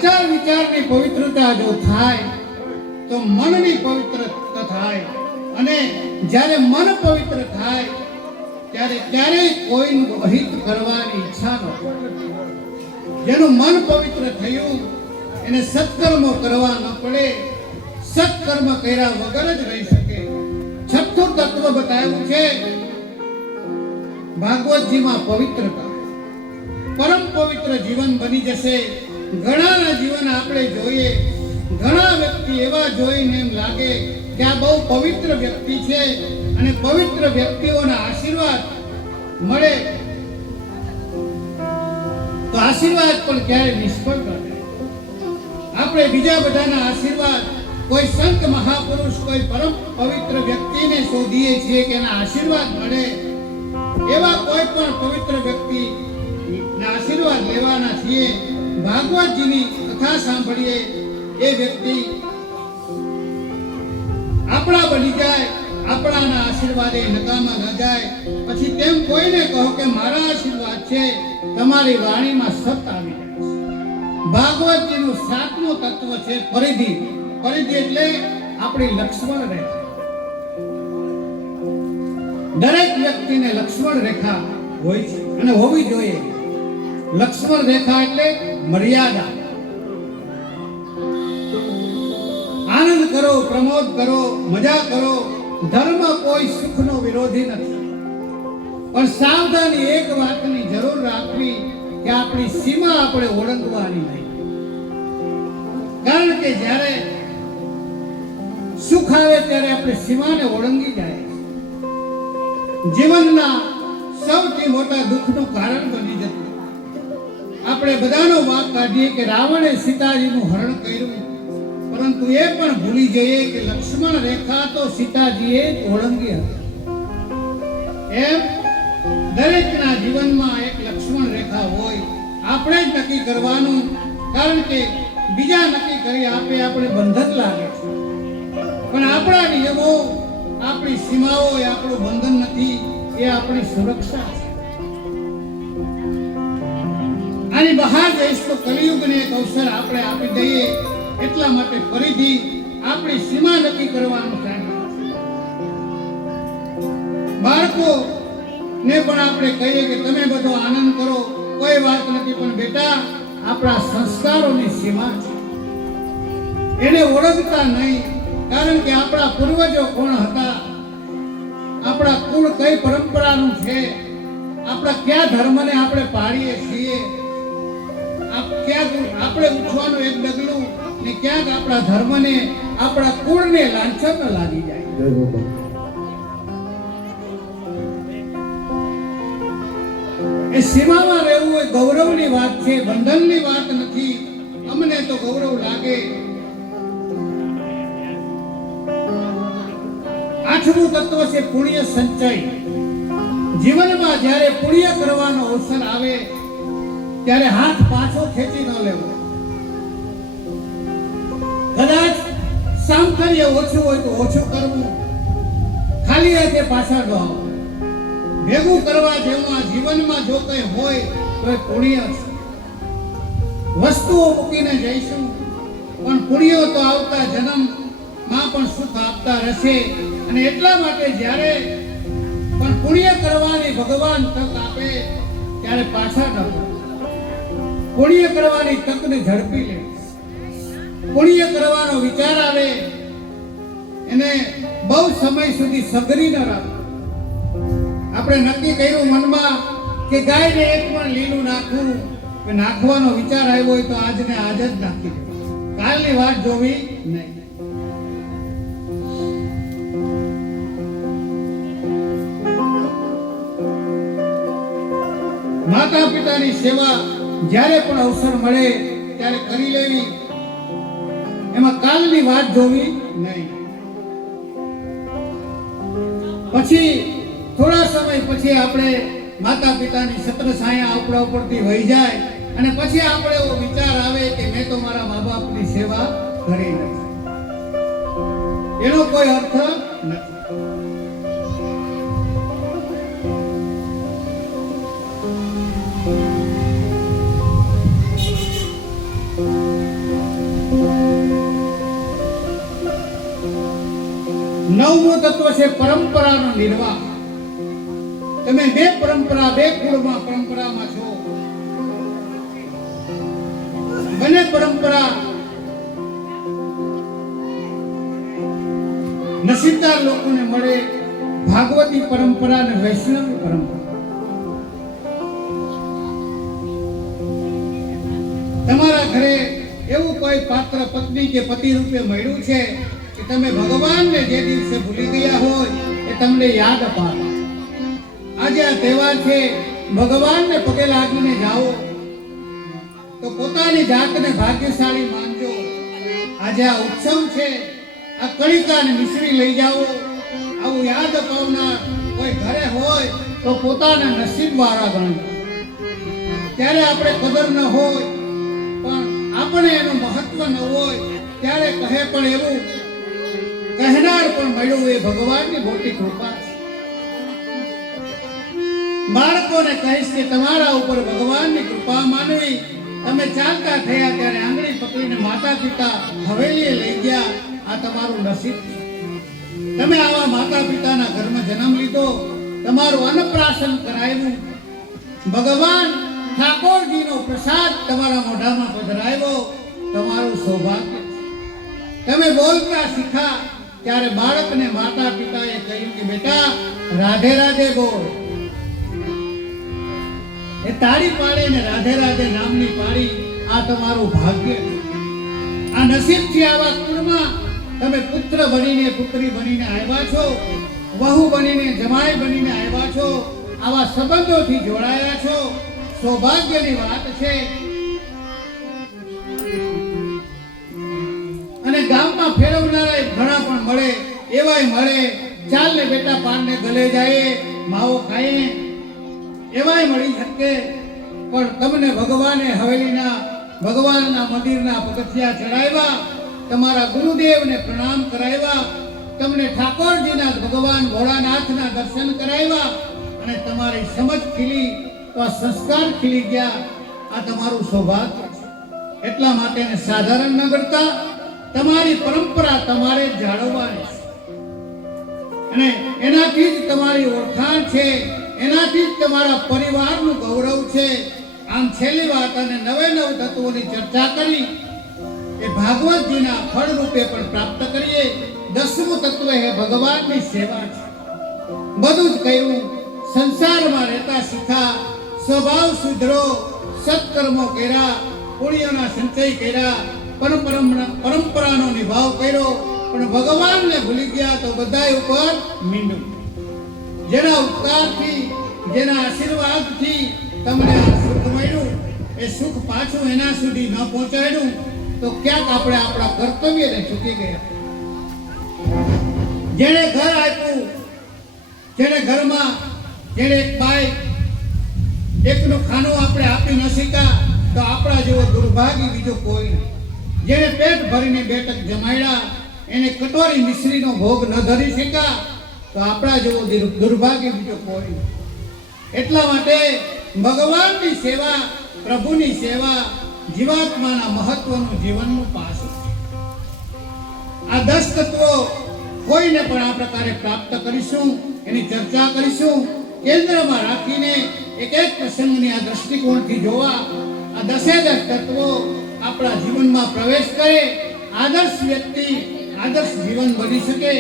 આચાર વિચારની પવિત્રતા જો થાય તો મનની પવિત્રતા થાય, અને જ્યારે મન પવિત્ર થાય ત્યારે ક્યારેય કોઈનું અહિત કરવાની ઈચ્છા ન થાય. જેનું મન પવિત્ર થયું એને સત્કર્મો કરવા ન પડે, સત્કર્મ કર્યા વગર જ રહી શકે. છઠ્ઠું તત્વ બતાવ્યું છે ભાગવતજીમાં પવિત્રતા. પરમ પવિત્ર જીવન બની જશે. ઘણાના જીવન આપણે જોઈએ, ઘણા વ્યક્તિ એવા જોઈને એમ લાગે કે આ બહુ પવિત્ર વ્યક્તિ છે, અને પવિત્ર વ્યક્તિઓના આશીર્વાદ મળે તો આશીર્વાદ પણ ક્યારે નિષ્ફળ કરે. આપણે બીજા બધાના આશીર્વાદ, કોઈ સંત મહાપુરુષ, કોઈ પરમ પવિત્ર વ્યક્તિને શોધીએ છીએ કે એના આશીર્વાદ મળે. એવા કોઈ પણ પવિત્ર વ્યક્તિના આશીર્વાદ લેવાના છીએ. ભાગવતજીની કથા સાંભળીએ, એ વ્યક્તિ આપણા બની જાય, આપણાના આશીર્વાદે નકામા ન જાય. પછી તેમ કોઈને કહો કે મારા આશીર્વાદ છે, તમારી વાણીમાં સત આવી જાય. ભાગવતજીનું 7મું તત્વ છે પરિધિ. પરિધિ એટલે આપણી લક્ષ્મણ રેખા. દરેક વ્યક્તિને લક્ષ્મણ રેખા હોય છે અને હોવી જોઈએ. લક્ષ્મણ રેખા એટલે મર્યાદા. આનંદ કરો, પ્રમોદ કરો, મજા કરો. ધર્મ કોઈ સુખનો વિરોધી નથી, પણ સાવધાની એક વાતની જરૂર રાખવી કે આપણી સીમા આપણે ઓળંગવાની નહીં. કારણ કે જ્યારે સુખ આવે ત્યારે આપણે સીમાને ઓળંગી જાય, જીવનના સૌથી મોટા દુઃખનું કારણ બની જતું. આપણે બધાનો વાંક કાઢીએ કે રાવણે સીતાજીનું હરણ કર્યું, પરંતુ એ પણ ભૂલી જઈએ કે લક્ષ્મણ રેખા તો સીતાજીએ ઓળંગી હતી. એમ દરેકના જીવનમાં એક લક્ષ્મણ રેખા હોય. આપણે જ નક્કી કરવાનું, કારણ કે બીજા નક્કી કરી આપે આપણે બંધન લાગે છે, પણ આપણા નિયમો, આપણી સીમાઓ એ આપણું બંધન નથી, એ આપણી સુરક્ષા છે. આની બહાર જઈશ તો કલિયુગને એક અવસર આપણે આપી દઈએ. એટલા માટે ફરીથી આપણી સીમા નક્કી કરવાનું ચાલે. બાળકોને પણ આપણે કહીએ કે તમે બધો આનંદ કરો, કોઈ વાત નથી, પણ બેટા આપણા સંસ્કારોની સીમા છે, એને ઓળખતા નહીં. કારણ કે આપણા પૂર્વજો કોણ હતા, આપણા કુળ કઈ પરંપરાનું છે, આપણા કયા ધર્મને આપણે પાળીએ છીએ, ક્યાંક આપણે ઉઠવાનું એક ડગલું ને ક્યાંક આપણા ધર્મને, આપણા કુળને લાંછન ન લાગી જાય. એ સીમામાં રહેવું એ ગૌરવની વાત છે, બંધનની વાત નથી. અમને તો ગૌરવ લાગે. 8મું તત્વ છે પુણ્ય સંચય. જીવનમાં જ્યારે પુણ્ય કરવાનો અવસર આવે ત્યારે હાથ પાછો ખેંચી ન લેવો. કદાચ સામથર્ય ઓછું હોય તો ઓછું કરવું, ખાલી હાથે પાછા ન આવવું. ભેગું કરવા જેવું આ જીવનમાં જો કંઈ હોય તો એ પુણ્ય છે. વસ્તુઓ મૂકીને જઈશું, પણ પુણ્યો તો આવતા જન્મમાં પણ સુખ આપતા રહેશે. અને એટલા માટે જ્યારે પણ પુણ્ય કરવાની ભગવાન તક આપે ત્યારે પાછા ન પડો. પુણ્ય કરવાની તકને ઝડપી લે. પુણ્ય કરવાનો વિચાર આવે એને બહુ સમય સુધી સગરી ન રાખો. આપણે નક્કી કર્યું મનમાં કે ગાયને એક પણ લીલું નાખવું, નાખવાનો વિચાર આવ્યો હોય તો આજને આજ જ નાખી દો. કાલની વાત જોવી નહીં. માતા પિતાની સેવા જ્યારે પણ અવસર મળે ત્યારે કરી લેવી. એમાં કાલની વાત જોવી નહીં. પછી થોડા સમય પછી આપણે માતા પિતાની છત્ર છાયા આપણા ઉપરથી વહી જાય અને પછી આપણે એવો વિચાર આવે કે મેં તો મારા મા બાપની સેવા કરી નથી. એનો કોઈ અર્થ નથી. નવમું તત્વ છે પરંપરાનો નિર્વાહ. તમે બે કુળમાં પરંપરામાં છો. બંને પરંપરા નસીબદાર લોકોને મળે, ભાગવતી પરંપરા અને વૈષ્ણવી પરંપરા. તમારા ઘરે એવું કોઈ પાત્ર પત્ની કે પતિ રૂપે મળ્યું છે કે તમે ભગવાનને જે દિવસે ભૂલી ગયા હોય એ તમને યાદ અપાવે. આજે આ તહેવાર છે, ભગવાનને પગે લાગીને જાઓ તો પોતાની જાતને ભાગ્યશાળી માનજો. આજે આ ઉત્સવ છે, આ કણિકાને મિશ્રી લઈ જાઓ. આવું યાદ અપાવનાર કોઈ ઘરે હોય તો પોતાના નસીબવાળા ગણજો. ત્યારે આપણે કદર ન હોય પણ આપણે એનું મહત્વ ન હોય ત્યારે કહે પણ એવું કહેનાર પણ મળ્યું એ ભગવાનની મોટી કૃપા છે. બાળકોને કહીશ કે તમારા ઉપર ભગવાનની કૃપા માનવી. તમે ચાલતા થયા ત્યારે આંગળી પકડીને માતા પિતા હવેલીએ લઈ ગયા. આ તમારું નસીબ છે. તમે આવા માતા પિતાના ઘરમાં જન્મ લીધો, તમારું અન્નપ્રાશન કરાવ્યું, ભગવાન ઠાકોરજીનો પ્રસાદ તમારા મોઢામાં પધરાવ્યો, તમારું સૌભાગ્ય છે. તમે બોલતા શીખા ત્યારે બાળકને માતા પિતાએ કહ્યું કે બેટા રાધે રાધે બોલ. એ તાળી પાડે ને રાધે રાધે નામની પાડી. આ તમારું ભાગ્ય છે. આ નસીબથી આવા કુળમાં તમે પુત્ર બનીને પુત્રી બનીને આવ્યા છો, વહુ બનીને જમાઈ બનીને આવ્યા છો. આવા સંબંધોથી જોડાયા છો. સૌભાગ્યની વાત છે. અને ગામમાં ફેરવનારા ઘણા પણ મળે, એવાય મળે. ચાલ ને બેટા પાનને ગલે જાય, માવો ખાઈએ, એવાય મળી શકે. પણ તમને ભગવાને હવેલીના ભગવાનના મંદિરના પગથિયા ચડાવ્યા, તમારા ગુરુદેવને પ્રણામ કરાવ્યા, તમને ઠાકોરજીના ભગવાન ભોળાનાથના દર્શન કરાવ્યા અને તમારી સમજ ખીલી તો આ સંસ્કાર ખીલી ગયા. આ તમારું સૌભાગ્ય છે. એટલા માટે એને સાધારણ ન કરતા. તમારી પરંપરા તમારે જ જાળવવાની છે અને એનાથી જ તમારી ઓળખાણ છે, એનાથી જ તમારા પરિવારનું ગૌરવ છે. આમ છેલ્લી વાત અને નવે નવ તત્વોની ચર્ચા કરી એ ભાગવતજીના ફળ રૂપે પણ પ્રાપ્ત કરીએ. 10મું તત્વ એ ભગવાનની સેવા છે. બધું જ કહ્યું. સંસારમાં રહેતા શીખા, સ્વભાવ સુધરો, સત્કર્મો કર્યા, પુણ્યના સંચય કર્યા, પરંપરાનો નિભાવ કર્યો, પણ ભગવાનને ભૂલી ગયા તો બધાય ઉપર મીંડું. જેના ઉપકારથી, જેના આશીર્વાદથી તમને આ સુખ મળ્યું, એ સુખ પાછું એના સુધી ન પહોંચાડ્યું તો ક્યાંક આપણે આપણા કર્તવ્યને ચૂકી ગયા. જેણે ઘર આપ્યું, જેણે ઘરમાં જેણે એક બાઈ એકનું ખાનું આપણે આપી ન શક્યા તો આપણા જેવો દુર્ભાગી બીજો કોઈ નહીં. જેણે પેટ ભરીને બેઠક જમાડ્યા, એને કટોરી મિશ્રીનો ભોગ ન ધરી શક્યા તો આપણા જેવો દુર્ભાગ્ય બીજો કોઈ નહીં. એટલા માટે ભગવાનની સેવા, પ્રભુની સેવા જીવાત્માના મહત્વનું જીવનનું પાસું છે. આ 10 તત્વો કોઈને પણ આ પ્રકારે પ્રાપ્ત કરીશું, એની ચર્ચા કરીશું. કેન્દ્રમાં રાખીને એક એક પ્રસંગની આ દ્રષ્ટિકોણથી જોવા. આ 10 તત્વો આપણા જીવનમાં પ્રવેશ કરે, આદર્શ વ્યક્તિ આદર્શ જીવન બની શકે.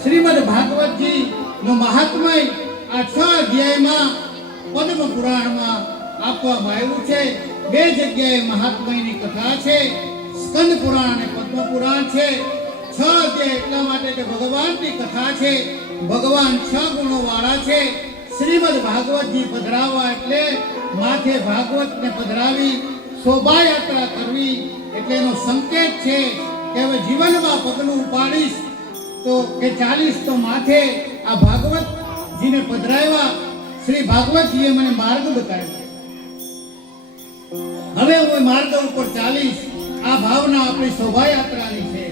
શ્રીમદ ભાગવતજી નું મહાત્મય આ 6 અધ્યાયમાં પદ્મ પુરાણમાં આપવામાં આવ્યું છે. 2 જગ્યાએ મહાત્મયની કથા છે, સ્કંદ પુરાણ અને પદ્મ પુરાણ છે. 6 અધ્યાય એટલા માટે કે ભગવાનની કથા છે. ભગવાન 6 ગુણો વાળા છે. શ્રીમદ ભાગવતજી પધરાવવા એટલે માથે ભાગવતને પધરાવી શોભાયાત્રા કરવી એટલે એનો સંકેત છે કે હવે જીવનમાં પગલું ઉપાડીશ તો કે ચાલીશ તો માથે આ ભાગવતજીને પધરાવ્યા. શ્રી ભાગવતજીએ મને માર્ગ બતાવ્યો. હવે હું માર્ગ ઉપર ચાલીશ. આ ભાવના આપણી શોભાયાત્રાની છે.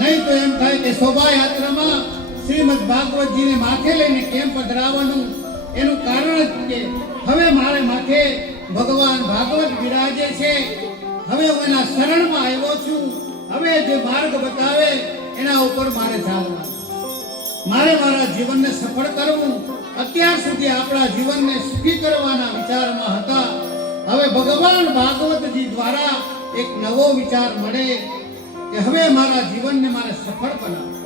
નહીં તો એમ થાય કે શોભાયાત્રામાં શ્રીમદ ભાગવતજીને માથે લઈને કેમ પધરાવવાનું? એનું કારણ જ કે હવે મારે માથે ભગવાન ભાગવત બિરાજે છે. હવે હું એના શરણમાં આવ્યો છું. હવે જે માર્ગ બતાવે એના ઉપર મારે ચાલવાનું. મારે મારા જીવનને સફળ કરવું. અત્યાર સુધી આપણા જીવનને સુખી કરવાના વિચારમાં હતા. હવે ભગવાન ભાગવતજી દ્વારા એક નવો વિચાર મળે કે હવે મારા જીવનને મારે સફળ બનાવવું.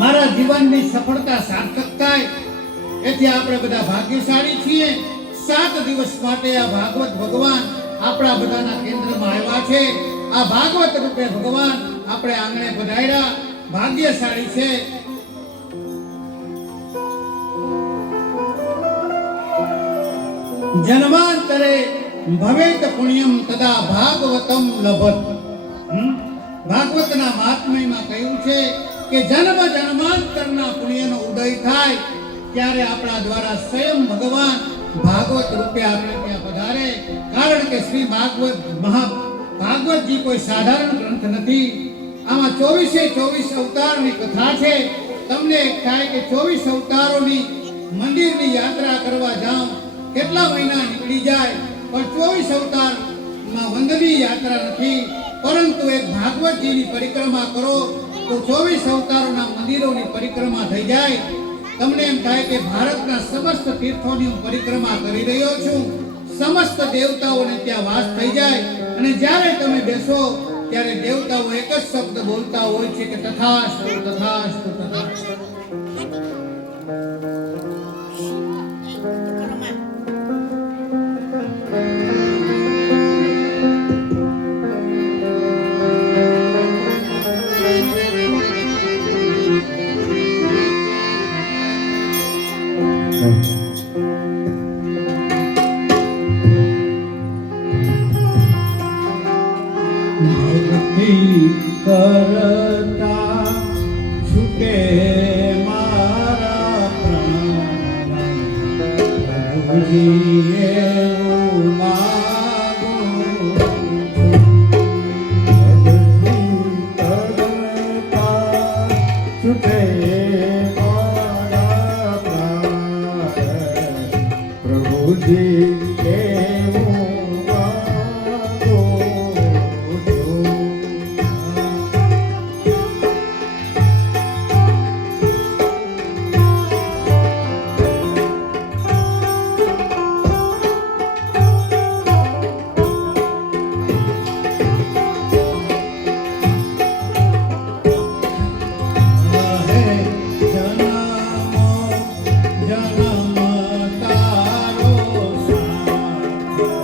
મારા જીવનની સફળતા સાર્થક થાય એથી આપણે બધા ભાગ્યશાળી છીએ. 7 દિવસ માટે આ ભાગવત ભગવાન આપણા બધાના કેન્દ્રમાં આવ્યા છે. આ ભાગવત રૂપે ભગવાન આપણે આંગણે પધાર્યા. ભાગ્યશાળી છે. જન્માંતરે ભવેત પુણ્યમ તદા ભાગવતમ લભત. ભાગવતના મહાત્મ્યમાં કહ્યું છે કે જન્મ જન્માંતરના પુણ્યનો ઉદય થાય ત્યારે આપણા દ્વારા સ્વયં ભગવાન ભાગવત રૂપે આપણે ત્યાં પધારે. કારણ કે શ્રી ભાગવતજી કોઈ સાધારણ ગ્રંથ નથી. આમાં 24 અવતારની કથા છે. તમને એક થાય કે 24 અવતારોની મંદિરની યાત્રા કરવા જાઓ કેટલા મહિના નીકળી જાય, પણ 24 અવતારમાં વંદની યાત્રા નથી. પરંતુ એક ભાગવતજીની પરિક્રમા કરો તો 24 અવતારોના મંદિરોની પરિક્રમા થઈ જાય. તમને એમ થાય કે ભારતના સમસ્ત તીર્થોની હું પરિક્રમા કરી રહ્યો છું. સમસ્ત દેવતાઓને ત્યાં વાસ થઈ જાય. અને જ્યારે તમે બેસો ત્યારે દેવતાઓ એક જ શબ્દ બોલતા હોય છે કે તથાસ્તુ તથાસ્તુ તથાસ્તુ. કરતા છૂટે મારા પ્રાણ, પ્રભુજી એવું માગું છૂટે મારા પ્રાણ, પ્રભુજી એવું માગું છું. જન્મ તારો સાથ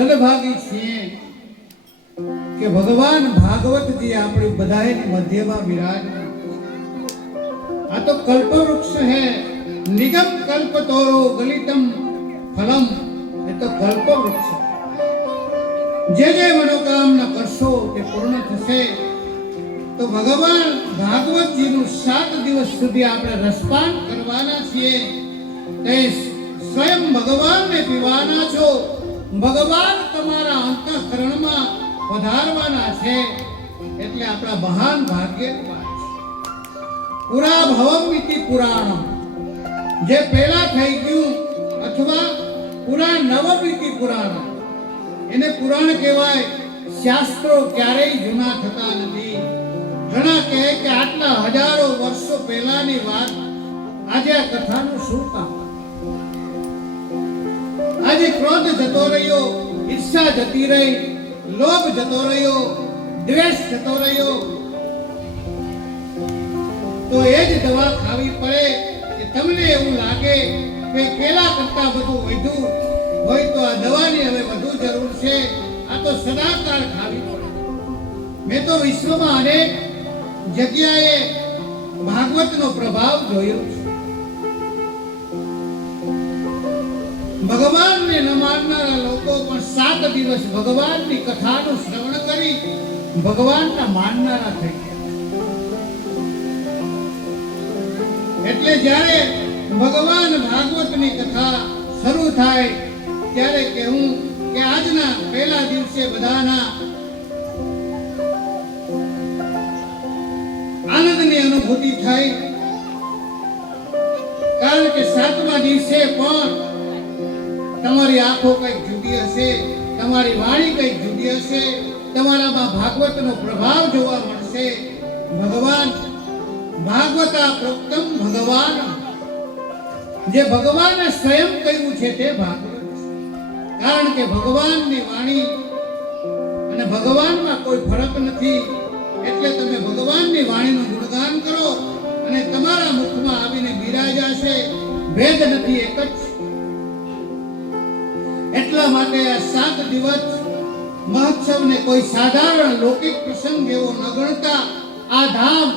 સદભાગી છીએ કે ભગવાન ભાગવતજી આપણી બધાની મધ્યમાં બિરાજમાન. આ તો કલ્પવૃક્ષ હે, નિગમ કલ્પતોરો ગલિતમ ફલમ. એ તો કલ્પવૃક્ષ. જે મનોકામના કરશો તે પૂર્ણ થશે. તો ભગવાન ભાગવતજીનું 7 દિવસ સુધી આપણે રસપાન કરવાના છીએ. તે સ્વયં ભગવાનને પીવાના છો. ભગવાન તમારા અંતઃકરણમાં પધારવાના છે. એટલે આપણા મહાન ભાગ્યવાન છે. પુરા ભવમ ઇતિ પુરાણમ. જે પહેલા થઈ ગયું, અથવા પુરા નવમ ઇતિ પુરાણમ, એને પુરાણ કહેવાય. શાસ્ત્રો ક્યારેય જૂના થતા નથી. ઘણા કહે કે આટલા હજારો વર્ષો પહેલાની વાત, આજે આ કથાનું શું કામ? આજે ક્રોધ જતો રહ્યો, ઈર્ષા જતી રહી, લોભ જતો રહ્યો, દ્વેષ જતો રહ્યો. તો એ જ દવા ખાવી પડે કે તમને એવું લાગે કે પેલા કરતા બધું વધ્યું હોય તો આ દવાની હવે વધુ જરૂર છે. આ તો સદાકાળ ખાવી પડે. મેં તો વિશ્વમાં અનેક જગ્યાએ ભાગવતનો પ્રભાવ જોયો છે. ભગવાનને ન માનનારા લોકો પણ 7 દિવસ ભગવાનની કથાનું શ્રવણ કરી ભગવાનના માનનારા થઈ ગયા. એટલે જ્યારે ભગવાન ભાગવતની કથા શરૂ થાય ત્યારે કહેવું કે આજના પહેલા દિવસે બધાના આનંદની અનુભૂતિ થઈ. કારણ કે 7મા દિવસે પણ તમારી આંખો કંઈક જુદી હશે, તમારી વાણી કંઈક જુદી હશે, તમારામાં ભાગવતનો પ્રભાવ જોવા મળશે. ભગવાન ભાગવતા પ્રોક્તમ ભગવાન, જે ભગવાને સ્વયં કહ્યું છે તે ભાગવત છે. કારણ કે ભગવાનની વાણી અને ભગવાનમાં કોઈ ફરક નથી. એટલે તમે ભગવાનની વાણીનું ગુણગાન કરો અને તમારા મુખમાં આવીને બિરાજાશે. ભેદ નથી, એક જ છે. એટલા માટે આ 7 દિવસ મહોત્સવને કોઈ સાધારણ લૌકિક પ્રસંગ એવો ન ગણતા આ ધામ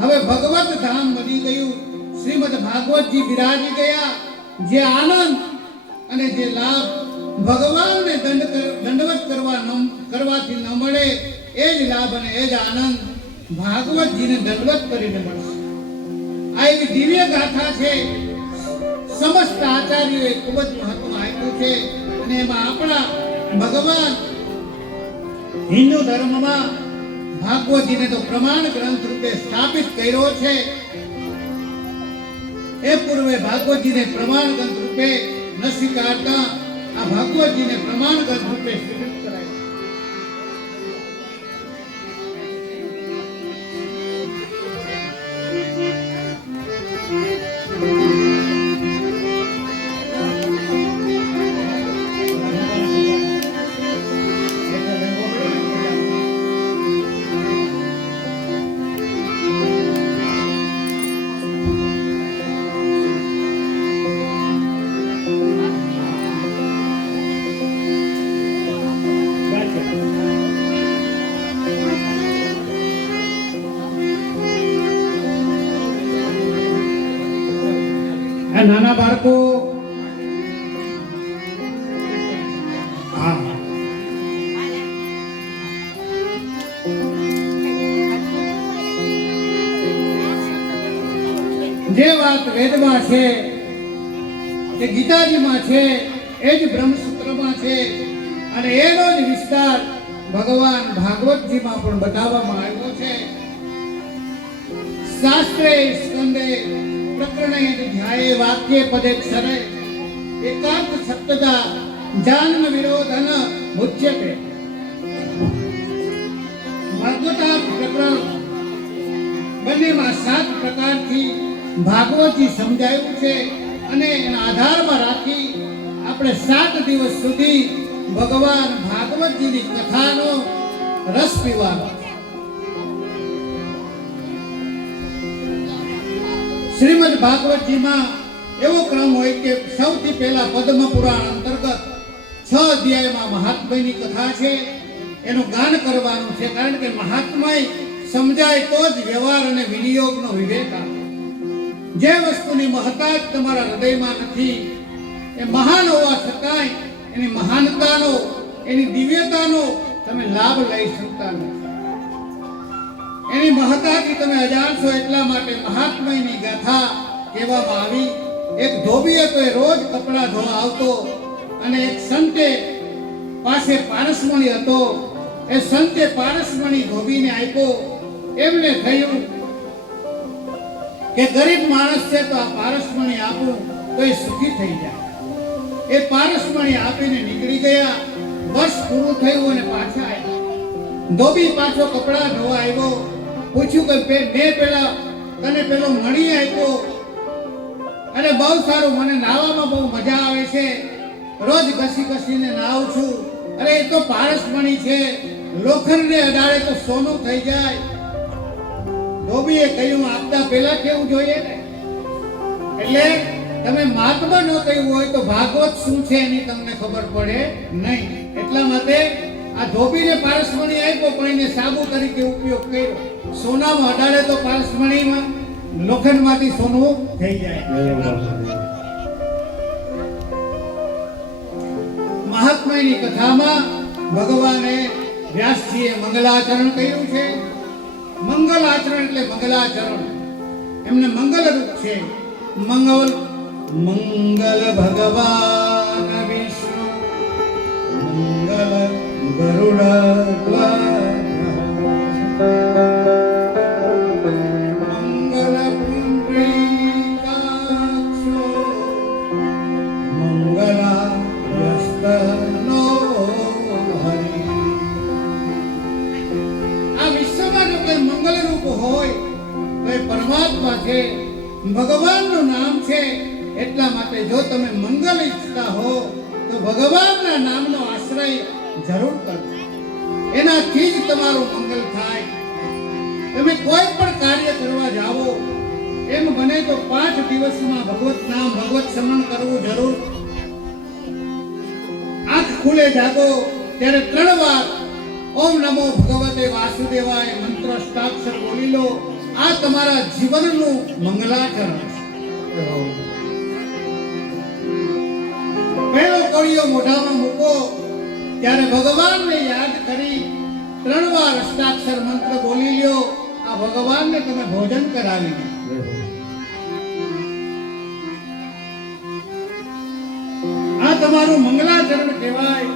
હવે ભગવત ધામ બની ગયું. શ્રીમદ ભાગવતજી બિરાજી ગયા. જે આનંદ અને જે લાભ ભગવાનને દંડવત કરવાથી ન મળે, એ જ લાભ અને એ જ આનંદ ભાગવતજીને દંડવત કરીને મળશે. આ એવી દિવ્ય ગાથા છે. સમસ્ત આચાર્યોએ ખૂબ જ મહત્વ આપ્યું છે. અને એમાં આપણા ભગવાન હિન્દુ ધર્મમાં ભાગવતજીને તો પ્રમાણ ગ્રંથ રૂપે સ્થાપિત કર્યો છે. એ પૂર્વે ભાગવતજીને પ્રમાણ ગ્રંથ રૂપે ન સ્વીકારતા આ ભાગવતજીને પ્રમાણ ગ્રંથ રૂપે સ્વીકૃત કરાય. આ નાના બાળકો જે વાત વેદમાં છે, જે ગીતાજીમાં છે, એ જ બ્રહ્મસૂત્રમાં છે. અને એનો જ વિસ્તાર ભગવાન ભાગવતજીમાં પણ બતાવવામાં આવ્યો છે. શાસ્ત્રે સ્કંદે પ્રકરણે ધ્યાયે વાક્ય પદે ક્ષરે એકાંત સપ્તદા જાન્મ વિરોધન મુચ્યતે. ભાગવતા પ્રકરણ બંનેમાં 7 પ્રકારથી ભાગવતજી સમજાયું છે. અને એના આધારમાં રાખી આપણે 7 દિવસ સુધી ભગવાન ભાગવતજીની કથાનો રસ પીવાનો. શ્રીમદ ભાગવતજીમાં એવો ક્રમ હોય કે સૌથી પહેલા પદ્મ પુરાણ અંતર્ગત 6 અધ્યાયમાં મહાત્મા મહાત્માની કથા છે એનું ગાન કરવાનું છે, કારણ કે મહાત્મા સમજાય તો જ વ્યવહાર અને વિનિયોગનો વિવેક આવે. જે વસ્તુની મહત્તા જ તમારા હૃદયમાં નથી, એ મહાન હોવા છતાંય એની મહાનતાનો, એની દિવ્યતાનો તમે લાભ લઈ શકતા નથી. એની મહત્તાથી તમે અજાણ છો, એટલા માટે મહાત્માની ગાથા કહેવામાં આવી. એક ધોબી હતો, એ રોજ કપડાં ધોવા આવતો, અને એક સંતે પાસે પારસમણી હતો. એ સંતે પારસમણી ધોબીને આપ્યો. એમને થયું કે ગરીબ માણસ છે તો આ પારસમણી આપું તો એ સુખી થઈ જાય. એ પારસમણી આપીને નીકળી ગયા. વર્ષ પૂરું થયું અને પાછા આવ્યા. ધોબી પાછો કપડાં ધોવા આવ્યો. પૂછ્યું કે મેં પેલા તને પેલો મણી આપ્યો, અને બહુ સારું, મને નાવામાં બહુ મજા આવે છે, રોજ ઘસી ઘસીને નાહું છું. અરે એ તો પારસમણી છે, લોખંડને અડાડે તો સોનું થઈ જાય. ધોબીએ કહ્યું આપતા પહેલા કેવું જોઈએ ને. એટલે તમે મહાત્મા ન કહ્યું હોય તો ભાગવત શું છે એની તમને ખબર પડે નહીં. એટલા માટે આ ધોબીને પારસમણી આપ્યો, પણ એને સાબુ તરીકે ઉપયોગ કર્યો. સોનામાં અડાડે તો પારસમણીમાં લોખંડમાંથી સોનું થઈ જાય. મહાત્માની કથામાં ભગવાને વ્યાસજીએ મંગલાચરણ કર્યું છે. મંગલ આચરણ એટલે મંગલાચરણ, એમને મંગલ રૂપ છે. મંગલ ભગવાન વિષ્ણુ મંગલ ગરુડ મંગલ પુંડરીકાક્ષો મંગલાયસ્તનો હરિ. આ વિશ્વમાં જો કોઈ મંગલ રૂપ હોય તો એ પરમાત્મા છે, ભગવાનનું નામ છે. એટલા માટે જો તમે મંગલ ઈચ્છતા હો તો ભગવાનના નામનો આશ્રય જરૂર કરજો. એનાથી જ તમારું મંગલ થાય. તમે કોઈ પણ કાર્ય કરવા જાઓ, એમ બને તો 5 દિવસમાં ભગવત નામ, ભગવત સ્મરણ કરવું જરૂર. આંખ ખુલે જાગો ત્યારે 3 વાર ઓમ નમો ભગવતે વાસુદેવાય મંત્ર અષ્ટાક્ષર બોલી લો. આ તમારા જીવનનું મંગલાચરણ છે. પહેલો કોળિયો મોઢામાં મૂકો ત્યારે ભગવાનને યાદ કરી 3 વાર અષ્ટાક્ષર મંત્ર બોલી લ્યો. આ ભગવાનને તમે ભોજન કરાવી દો. આ તમારું મંગલાચરણ કહેવાય.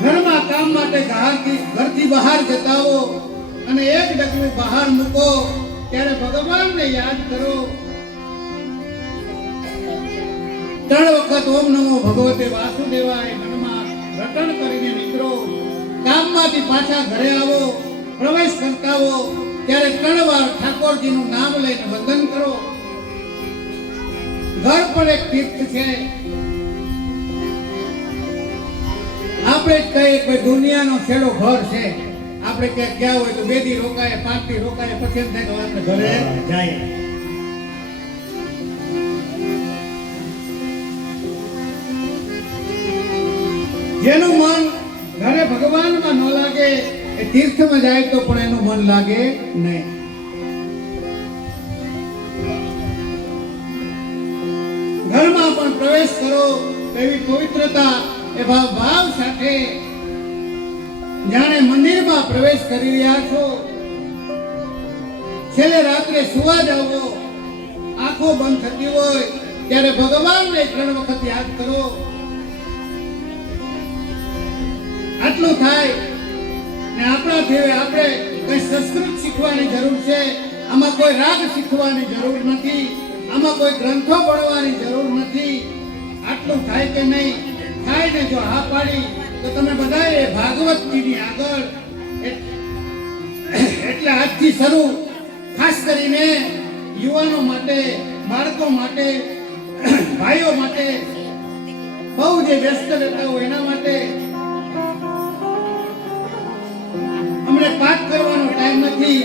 ઘરમાં કામ માટે ઘરથી બહાર જતા હો અને એક ડગલું બહાર મૂકો ત્યારે ભગવાનને યાદ કરો. 3 વખત ઓમ નમો ભગવતે વાસુદેવાય મનમાં રટણ કરીને નીકળો. કામમાંથી પાછા ઘરે આવો, પ્રવેશ કરતા હો ત્યારે 3 વાર ઠાકોરજીનું નામ લઈને વંદન કરો. ઘર પણ એક તીર્થ છે. આપણે જ કહીએ કે દુનિયાનો છેડો ઘર છે. આપણે ક્યાંક ગયા હોય તો 2 દી રોકાય, 5 દી રોકાય, પછી એમ થાય કે આપણે ઘરે જાય. જેનું મન ઘરે ભગવાનમાં ન લાગે એ તીર્થમાં જાય તો પણ એનું મન લાગે નહીં. ઘરમાં પણ પ્રવેશ કરો એવી પવિત્રતા એ ભાવ સાથે જાણે મંદિરમાં પ્રવેશ કરી રહ્યા છો. છેલ્લે રાત્રે સુવા જાઓ, આંખો બંધ થતી હોય ત્યારે ભગવાનને 3 વખત યાદ કરો. આટલું થાય ને આપણાથી આપણે કઈ સંસ્કૃત શીખવાની જરૂર છે. આમાં કોઈ રાગ શીખવાની જરૂર નથી, આમાં કોઈ ગ્રંથો ભણવાની જરૂર નથી. આટલું થાય કે નહીં? થાય ને જો હા પાડી તો તમે બધાએ ભાગવતજીની આગળ એટલે આજથી શરૂ, ખાસ કરીને યુવાનો માટે, બાળકો માટે, ભાઈઓ માટે, બહુ જે વ્યસ્ત રહેતા હોય એના માટે અમને પાઠ કરવાનો ટાઈમ નથી,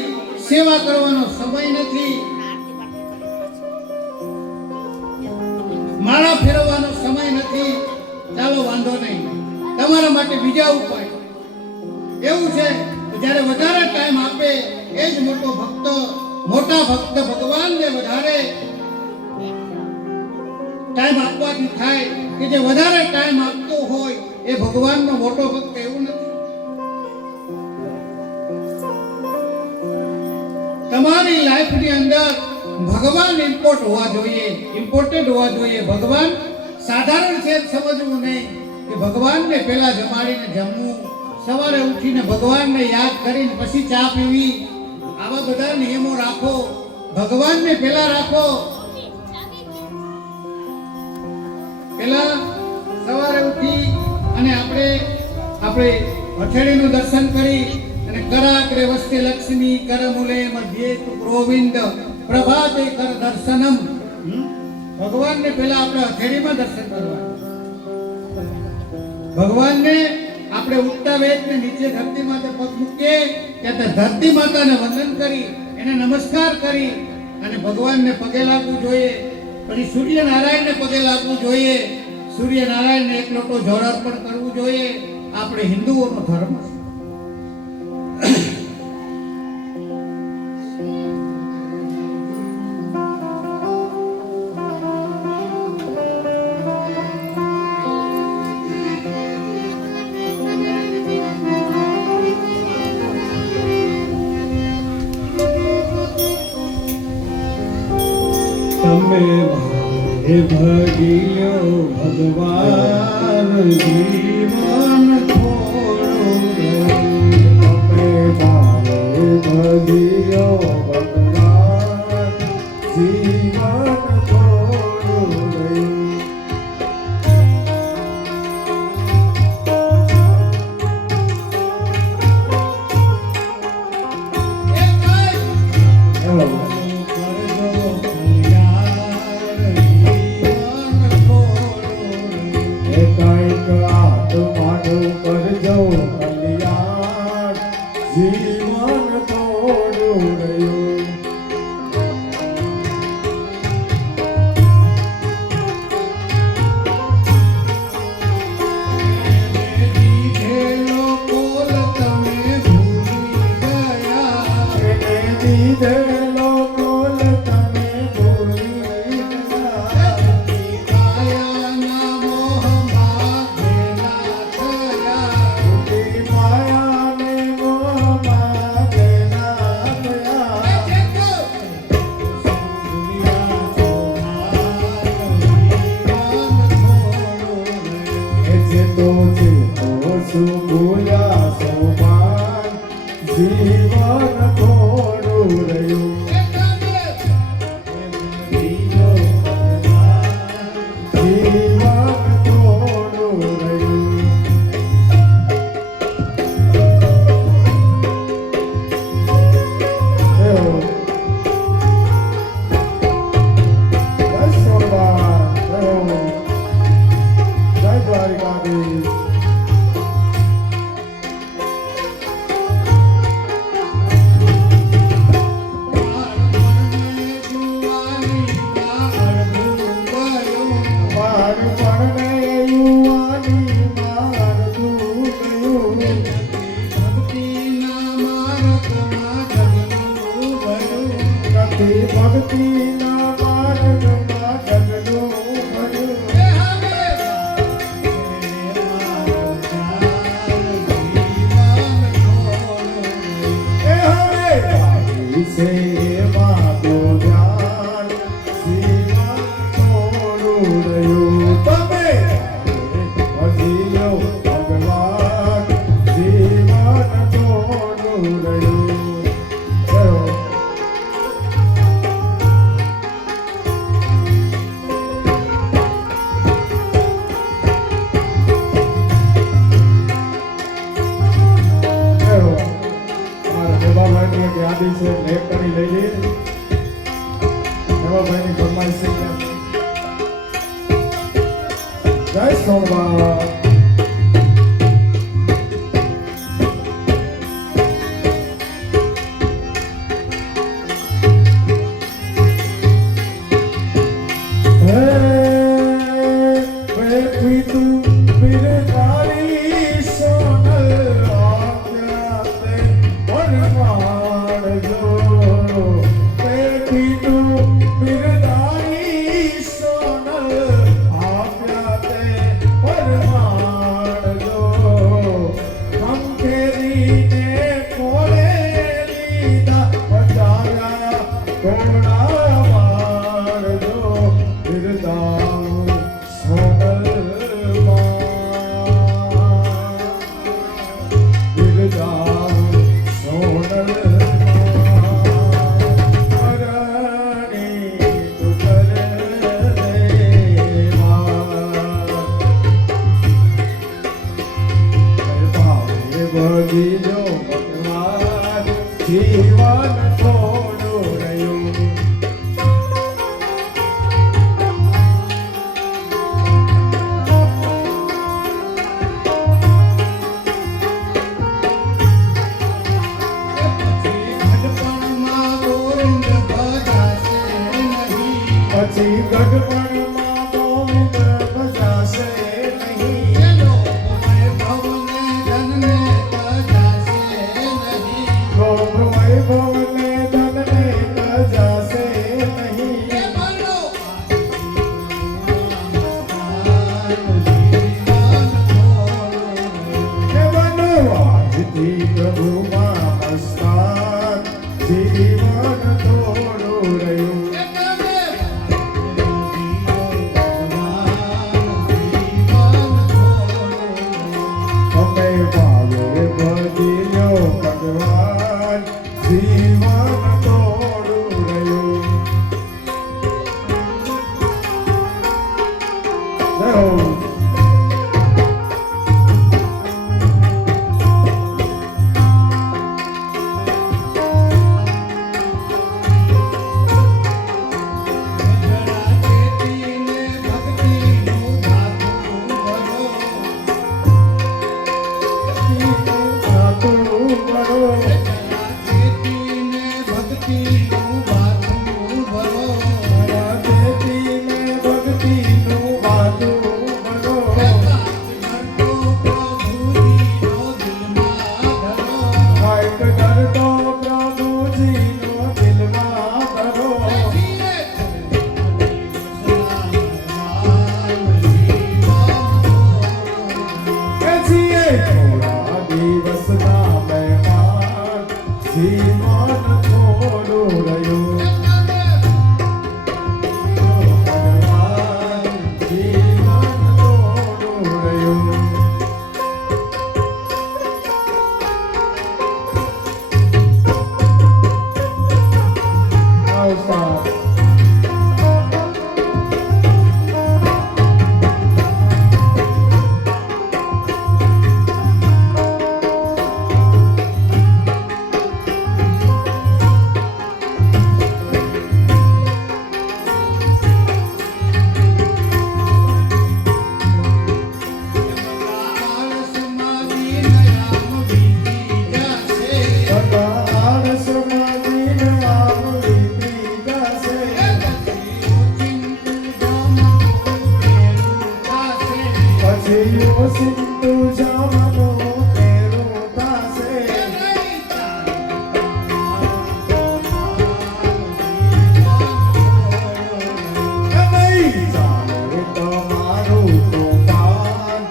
સેવા કરવાનો સમય નથી, માળા ફેરવવાનો સમય નથી. ચાલો વાંધો નહીં, તમારા કે બીજા ઉપાય? એવું છે કે જ્યારે વધારે ટાઈમ આપે એ જ મોટા ભક્ત ભગવાનને વધારે ટાઈમ આપવાથી થાય કે જે વધારે ટાઈમ આપતો હોય એ ભગવાનનો મોટો ભક્ત, એવું નથી. તમારી લાઈફની અંદર ભગવાન ઇમ્પોર્ટન્ટ હોવા જોઈએ. ભગવાન સાધારણ છે સમજવું નહીં કે ભગવાનને પહેલા જમાડીને જમવું, સવારે ઉઠીને ભગવાનને યાદ કરીને પછી ચા પીવી, આવા બધા નિયમો રાખો. ભગવાનને પહેલા રાખો. પહેલા સવારે ઉઠી અને આપણે હથેળીનું દર્શન કરી અને કરાગ્રે વસ્તે લક્ષ્મી કરમૂલે મધ્યે તુ ગોવિંદ પ્રભાતે કર દર્શનમ. ભગવાનને પહેલા આપણે હથેળીમાં દર્શન કરવા. ભગવાનને આપણે ઉઠતા વેદને નીચે ધરતી માથે પગ મૂકીએ ત્યાં ધરતી માતાને વંદન કરી એને નમસ્કાર કરી અને ભગવાનને પગે લાગવું જોઈએ. પછી સૂર્યનારાયણને પગે લાગવું જોઈએ. સૂર્યનારાયણને એક લોટો જળ અર્પણ કરવું જોઈએ. આપણે હિન્દુઓનો ધર્મ છે. તમે ભારે ભગિયો ભગવાન જીવન થોડું તમે ભારે ભજ્યો ભગવાન જીવન થોડું રહ્યું. એકાએક આત્માનું કરજો કલ્યાણ જીવન થોડું રહ્યું. એને દીધેલો કોલ તમે ભૂલી ગયા. મોટી માયાને મોહમાં ઘેરા થયા. એ ચેતો શું ભૂલ્યા સોમાન જીવન થોડું રહ્યું. જીવન થોડું રહ્યું. એવો. જય સોમનાથ. એવો. જય દ્વારિકાધીશ. બાળપણને યુવાનીમાં અડધું ગયું. નથી ભક્તિના માર્ગમાં ડગલું ભર્યું. એ હવે બાકી છે એમાં તો ધ્યાન જીવન થોડું રહ્યું. તમે ભજ્યો ભગવાન જીવન થોડું રહ્યું. એવો. એવો. મારા દેવાભાઈની એક યાદી છે, લેખ કરી લઈએ. દેવાભાઈની ફરમાઈશ છે કે જય સોમનાથ. હે બેઠી તું બિરધારી સો થોડું રહ્યું. પછી ઘડપણમાં ગોવિંદ ભજાશે નહીં. ગોપ વૈભવને ધનને તજાશે નહીં. કે બનવાજથી પ્રભુમાં મસ્તાન જીવન થોડું રહ્યું. અમે ભાવે ભજ્યો ભગવાન જીવન થોડું રહ્યું. જય હો. જીવન થોડું રહ્યું. ભગવાન જીવન થોડું રહ્યું. આવતા સિંધુ જામનો તેરો દાસે. નહીં ચાલે તમારું તોફાન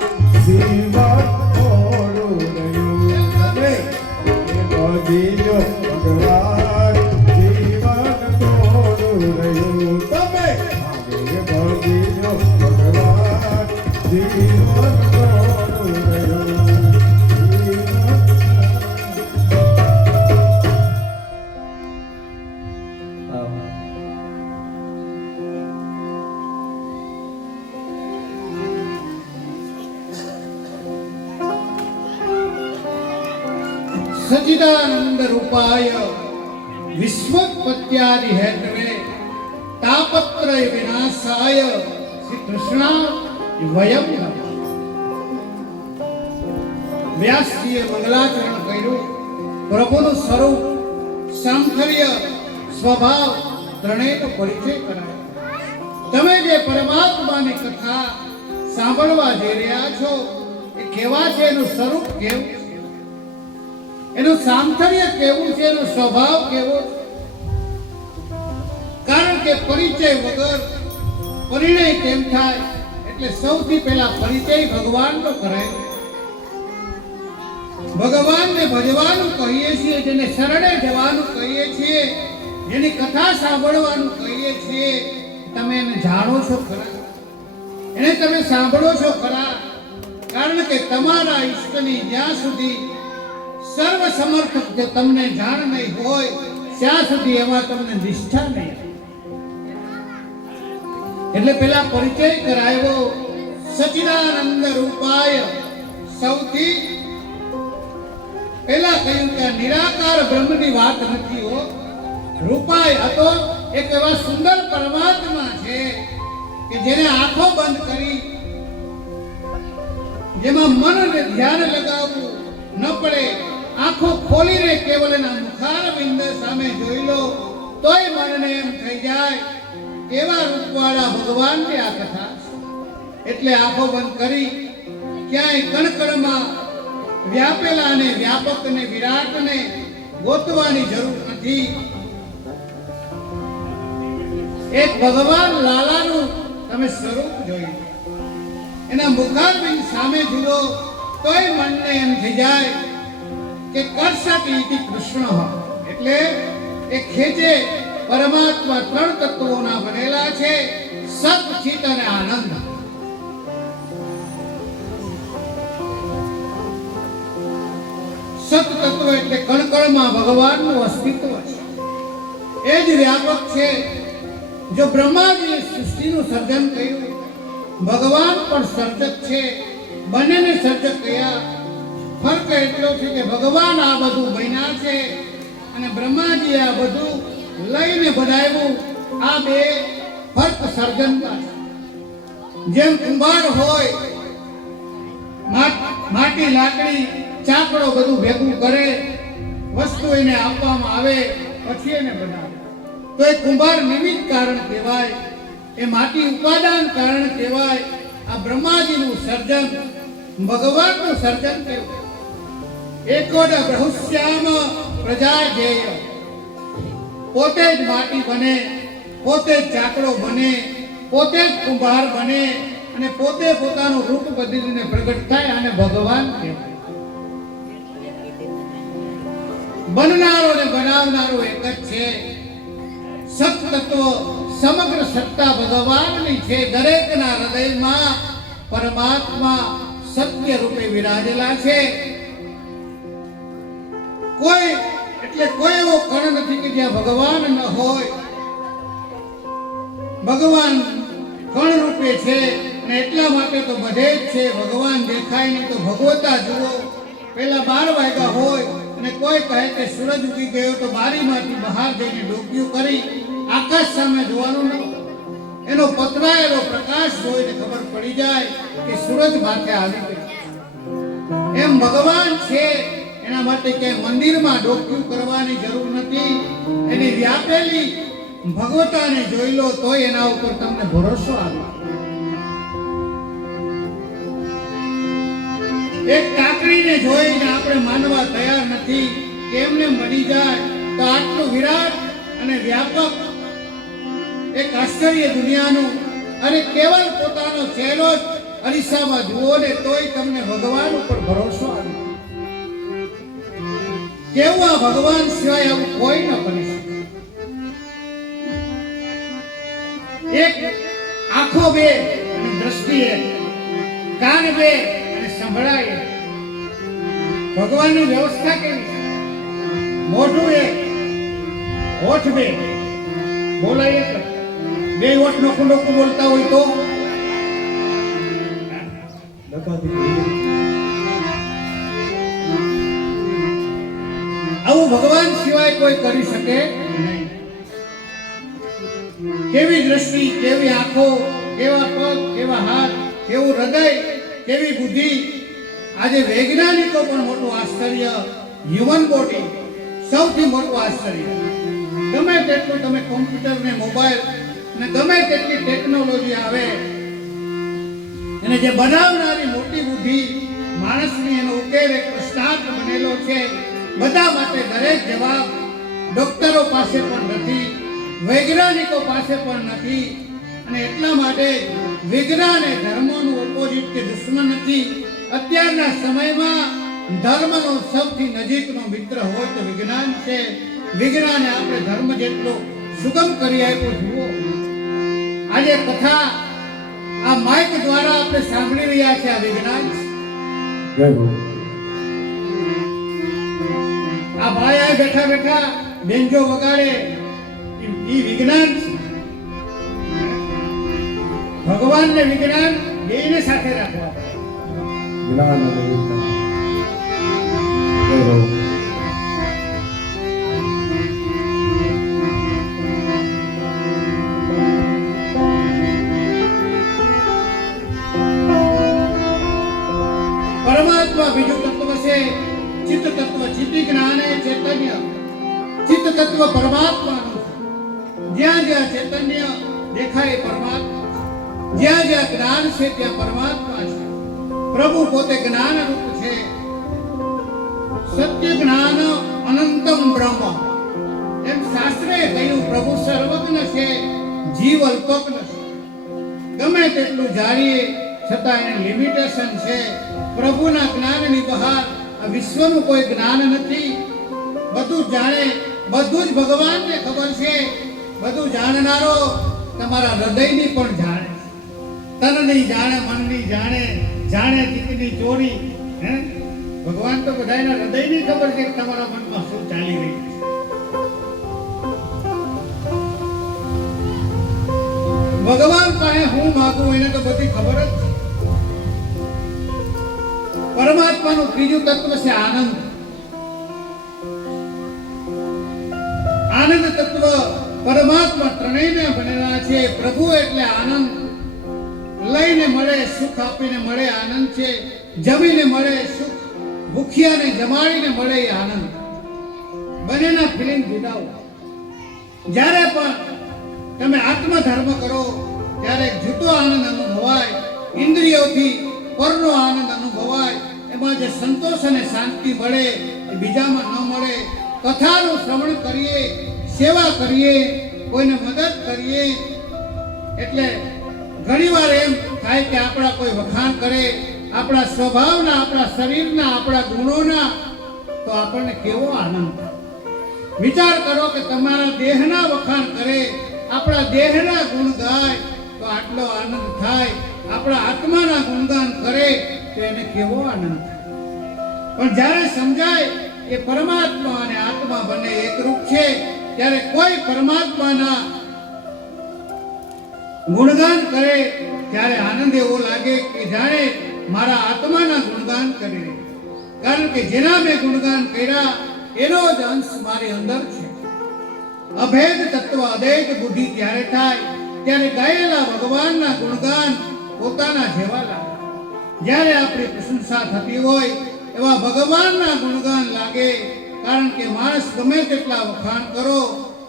જીવન થોડું રહ્યું. ભજીલો ભગવાન જીવન થોડું રહ્યું. તમે ભજીલો ભગવાન જીવન થોડું રહ્યું. સચિદાનંદ રૂપાય વિશ્વોત્પત્યાદિ હેતવે તાપત્રય વિનાશાય શ્રી કૃષ્ણ વયમ નમઃ. વ્યાસજીએ મંગલાચરણ કર્યું. પ્રભુનું સ્વરૂપ, સાંખર્ય, સ્વભાવ ત્રણેયનો પરિચય કરાયો. તમે જે પરમાત્માની કથા સાંભળવા જઈ રહ્યા છો એ કેવા છે, એનું સ્વરૂપ કેવું છે, એનું સાંખર્ય કેવું છે, એનો સ્વભાવ કેવો છે. કારણ કે પરિચય વગર પરિણય કેમ થાય? એટલે સૌથી પહેલા પરિચય ભગવાનનો કરાય. ભગવાનને ભજવાનું કહીએ છીએ, જેને શરણે જવાનું કહીએ છીએ, જેની કથા સાંભળવાનું કહીએ છીએ. તમે એને જાણો છો ખરા? એને તમે સાંભળો છો ખરા? કારણ કે તમારા ઈષ્ટની જ્યાં સુધી સર્વ સમર્થક જે તમને જાણ નહીં હોય ત્યાં સુધી એમાં તમને નિષ્ઠા નહીં. એટલે પેલા પરિચય કરાયો. સચિદાનંદ રૂપાય, સૌથી પહેલા કહ્યું કે આ નિરાકાર બ્રહ્મની વાત નથી હો. રૂપાય હતો એક એવા સુંદર પરમાત્મા છે કે જેને આંખો બંધ કરી, જેમાં મન અને ધ્યાન લગાવવું ન પડે, આંખો ખોલીને કેવલ એના મુખારવિંદ સામે જોઈ લો તોય મનને એમ થઈ જાય કેવા રૂપવાળા ભગવાનની આ કથા છે. એટલે આંખો બંધ કરી ક્યાંય કણકણમાં વ્યાપેલા અને વ્યાપક ને વિરાટને ગોતવાની જરૂર નથી. એક ભગવાન લાલાનું તમે સ્વરૂપ જોઈ, એના મુખારબિંદ સામે જુઓ તોય મનને એમ થઈ જાય કે કર્ષતિ ઇતિ કૃષ્ણ, એટલે એ ખેંચે પરમાત્મા ત્રણ તત્વોના બનેલા છે, સત ચિત અને આનંદ. સત તત્વ એટલે કણકણમાં ભગવાનનું અસ્તિત્વ છે, એ જ વ્યાપક છે. જો બ્રહ્માજીએ સૃષ્ટિનું સર્જન કર્યું, ભગવાન પણ સર્જક છે, બંનેને સર્જક કયા. ફરક એટલો છે કે ભગવાન આ બધું બન્યા છે અને બ્રહ્માજી આ બધું લઈને બનાવ્યું. આ બે ફરક સર્જનતા છે. જેમ કુંભાર હોય, માટી લાકડી ચાકડો બધું ભેગું કરે, વસ્તુ એને આપવામાં આવે પછી એને બનાવે, તો એ કુંભાર નિમિત્ત કારણ કહેવાય, એ માટી ઉપાદાન કારણ કહેવાય. આ બ્રહ્માજીનું સર્જન, ભગવાનનું સર્જન કહેવાય. એકોડ બહુશ્યામ પ્રજા ધ્યેય, પોતે જ માટી બને, પોતે જ ચાકડો બને, પોતે જ કુંભાર બને અને પોતે પોતાનું રૂપ બદલીને પ્રગટ થાય અને ભગવાન કહેવાય. બનનારો અને બનાવનારો એક જ છે. સત તત્વ સમગ્ર સત્તા ભગવાનની છે. દરેકના હૃદયમાં પરમાત્મા સત્ય રૂપે વિરાજેલા છે. કોઈ એવો કણ નથી કે જ્યાં ભગવાન ન હોય. ભગવાન કણ રૂપે છે અને એટલા માટે તો બધે જ છે. ભગવાન દેખાય નહીં તો ભગવતા જુઓ. પેલા 12 વાગ્યા હોય અને કોઈ કહે કે સૂરજ ઉગી ગયો તો બારીમાંથી બહાર જઈને ડોકિયું કરી આકાશ સામે જોવાનું ન. એનો પતરાયેલો પ્રકાશ જોઈને ખબર પડી જાય કે સૂરજ માથે આવી ગયો. એમ ભગવાન છે, એના માટે ક્યાંય મંદિરમાં ડોકિયું કરવાની જરૂર નથી. એની વ્યાપેલી ભગવતાને જોઈ લો તોય એના ઉપર તમને ભરોસો આવે. એક કાકડીને જોઈને આપણે માનવા તૈયાર નથી કે એમને મળી જાય તો આટલું વિરાટ અને વ્યાપક એક આશ્ચર્ય દુનિયાનું, અને કેવલ પોતાનો ચહેરો જ અરીસામાં જુઓ ને તોય તમને ભગવાન ઉપર ભરોસો આવે. કેવું આ ભગવાન સિવાય આવું કોઈ ન કરી શકે. એક આંખો બે અને દ્રષ્ટિ એક, કાન બે અને સંભળાય. ભગવાનની વ્યવસ્થા કેવી છે? મોઢું એક, હોઠ બે, બોલાય એક. બે હોઠ નોખું નોખું બોલતા હોય તો આવું ભગવાન સિવાય કોઈ કરી શકે નહીં. કેવી દ્રષ્ટિ, કેવી આંખો, કેવા પગ, કેવા હાથ, કેવું હૃદય, કેવી બુદ્ધિ. આજે વૈજ્ઞાનિકો પણ મોટું આશ્ચર્ય, હ્યુમન બોડી સૌથી મોટું આશ્ચર્ય. ગમે તેટલું તમે કોમ્પ્યુટર ને મોબાઈલ ને ગમે તેટલી ટેકનોલોજી આવે, અને જે બનાવનારી મોટી બુદ્ધિ માણસની એનો ઉકેલ એક પ્રશ્નાર્થ બનેલો છે. બધા માટે દરેક જવાબ ડોક્ટરો પાસે પણ નથી, વૈજ્ઞાનિકો પાસે પણ નથી. અને એટલા માટે વિજ્ઞાન એ ધર્મનું ઓપોઝિટ કે દુશ્મન નથી. અત્યારના સમયમાં ધર્મનો સૌથી નજીકનો મિત્ર હોય તો વિજ્ઞાન છે. વિજ્ઞાને આપણે ધર્મ જેટલો સુગમ કરી આપ્યો. જુઓ આજે કથા આ માઇક દ્વારા આપણે સાંભળી રહ્યા છે. આ વિજ્ઞાન છે. આ ભાઈ બેઠા બેઠા બેન્જો વગાડે એ વિજ્ઞાન છે. ભગવાન ને વિજ્ઞાન બેયને સાથે રાખવા. જ્ઞાન અને વિજ્ઞાન કરો. પરમાત્મા બીજું તત્વ છે ચિત્ત તત્વ. ચિત્ત જ્ઞાન એ ચૈતન્ય. ચિત્ત તત્વ પરમાત્માનું છે. જ્યાં જ્યાં ચૈતન્ય દેખાય એ પરમાત્મા, જ્યાં જ્યાં જ્ઞાન છે ત્યાં પરમાત્મા છે. પ્રભુ પોતે જ્ઞાન રૂપ છે. સત્ય જ્ઞાન અનંતમ બ્રહ્મ એમ શાસ્ત્રે કહ્યું. પ્રભુ સર્વજ્ઞ છે, જીવ અલ્પજ્ઞ છે. ગમે તેટલું જાણીએ છતાં એને લિમિટેશન છે. પ્રભુના જ્ઞાનની બહાર આ વિશ્વનું કોઈ જ્ઞાન નથી. બધું જાણે, બધું જ ભગવાનને ખબર છે. બધું જાણનારો તમારા હૃદયની પણ જાણે. તનની જાણે, મનની જાણે, જાણે ચિત્તની ચોરી. હે ભગવાન તો બધાના હૃદયની ખબર છે કે તમારા મનમાં શું ચાલી રહ્યું છે. ભગવાન પાસે હું માંગુ એને તો બધી ખબર જ છે. પરમાત્માનું ત્રીજું તત્વ છે આનંદ. આનંદ તત્વ પરમાત્મા ત્રણેયને બનેલા છે. પ્રભુ એટલે આનંદ. લઈને મળે સુખ, આપીને મળે આનંદ છે. જમીને મળે સુખ, ભૂખ્યાને જમાડીને મળે એ આનંદ. બંનેના ફિલિંગ જુદા હોય. જ્યારે પણ તમે આત્મધર્મ કરો ત્યારે જુદો આનંદ અનુભવાય. ઇન્દ્રિયોથી પરનો આનંદ અનુભવાય. એમાં જે સંતોષ અને શાંતિ મળે એ બીજામાં ન મળે. કથાનું શ્રવણ કરીએ, સેવા કરીએ, કોઈને મદદ કરીએ એટલે ઘણીવાર એમ થાય કે આપણા કોઈ વખાણ કરે, આપણા સ્વભાવના, આપણા શરીરના, આપણા ગુણોના, તો આપણને કેવો આનંદ થાય. વિચાર કરો કે તમારા દેહના વખાણ કરે, આપણા દેહના ગુણ ગાય તો આટલો આનંદ થાય. આપણા આત્માના ગુણગાન કરે તો એને કેવો આનંદ થાય. પણ જ્યારે સમજાય એ પરમાત્મા અને આત્મા બંને એકરૂપ છે ત્યારે કોઈ પરમાત્માના ગુણગાન કરે ત્યારે આનંદ એવો લાગે કે જાણે મારા આત્માના ગુણગાન કરી રહી. કારણ કે જેના મેં ગુણગાન કર્યા એનો જ અંશ મારી અંદર છે. અભેદ તત્વ અદ્વૈત બુદ્ધિ ત્યારે થાય ત્યારે ગાયેલા ભગવાનના ગુણગાન પોતાના જેવા લાગે. જ્યારે આપણી પ્રશંસા થતી હોય એવા ભગવાનના ગુણગાન લાગે. કારણ કે માણસ ગમે તેટલા વખાણ કરો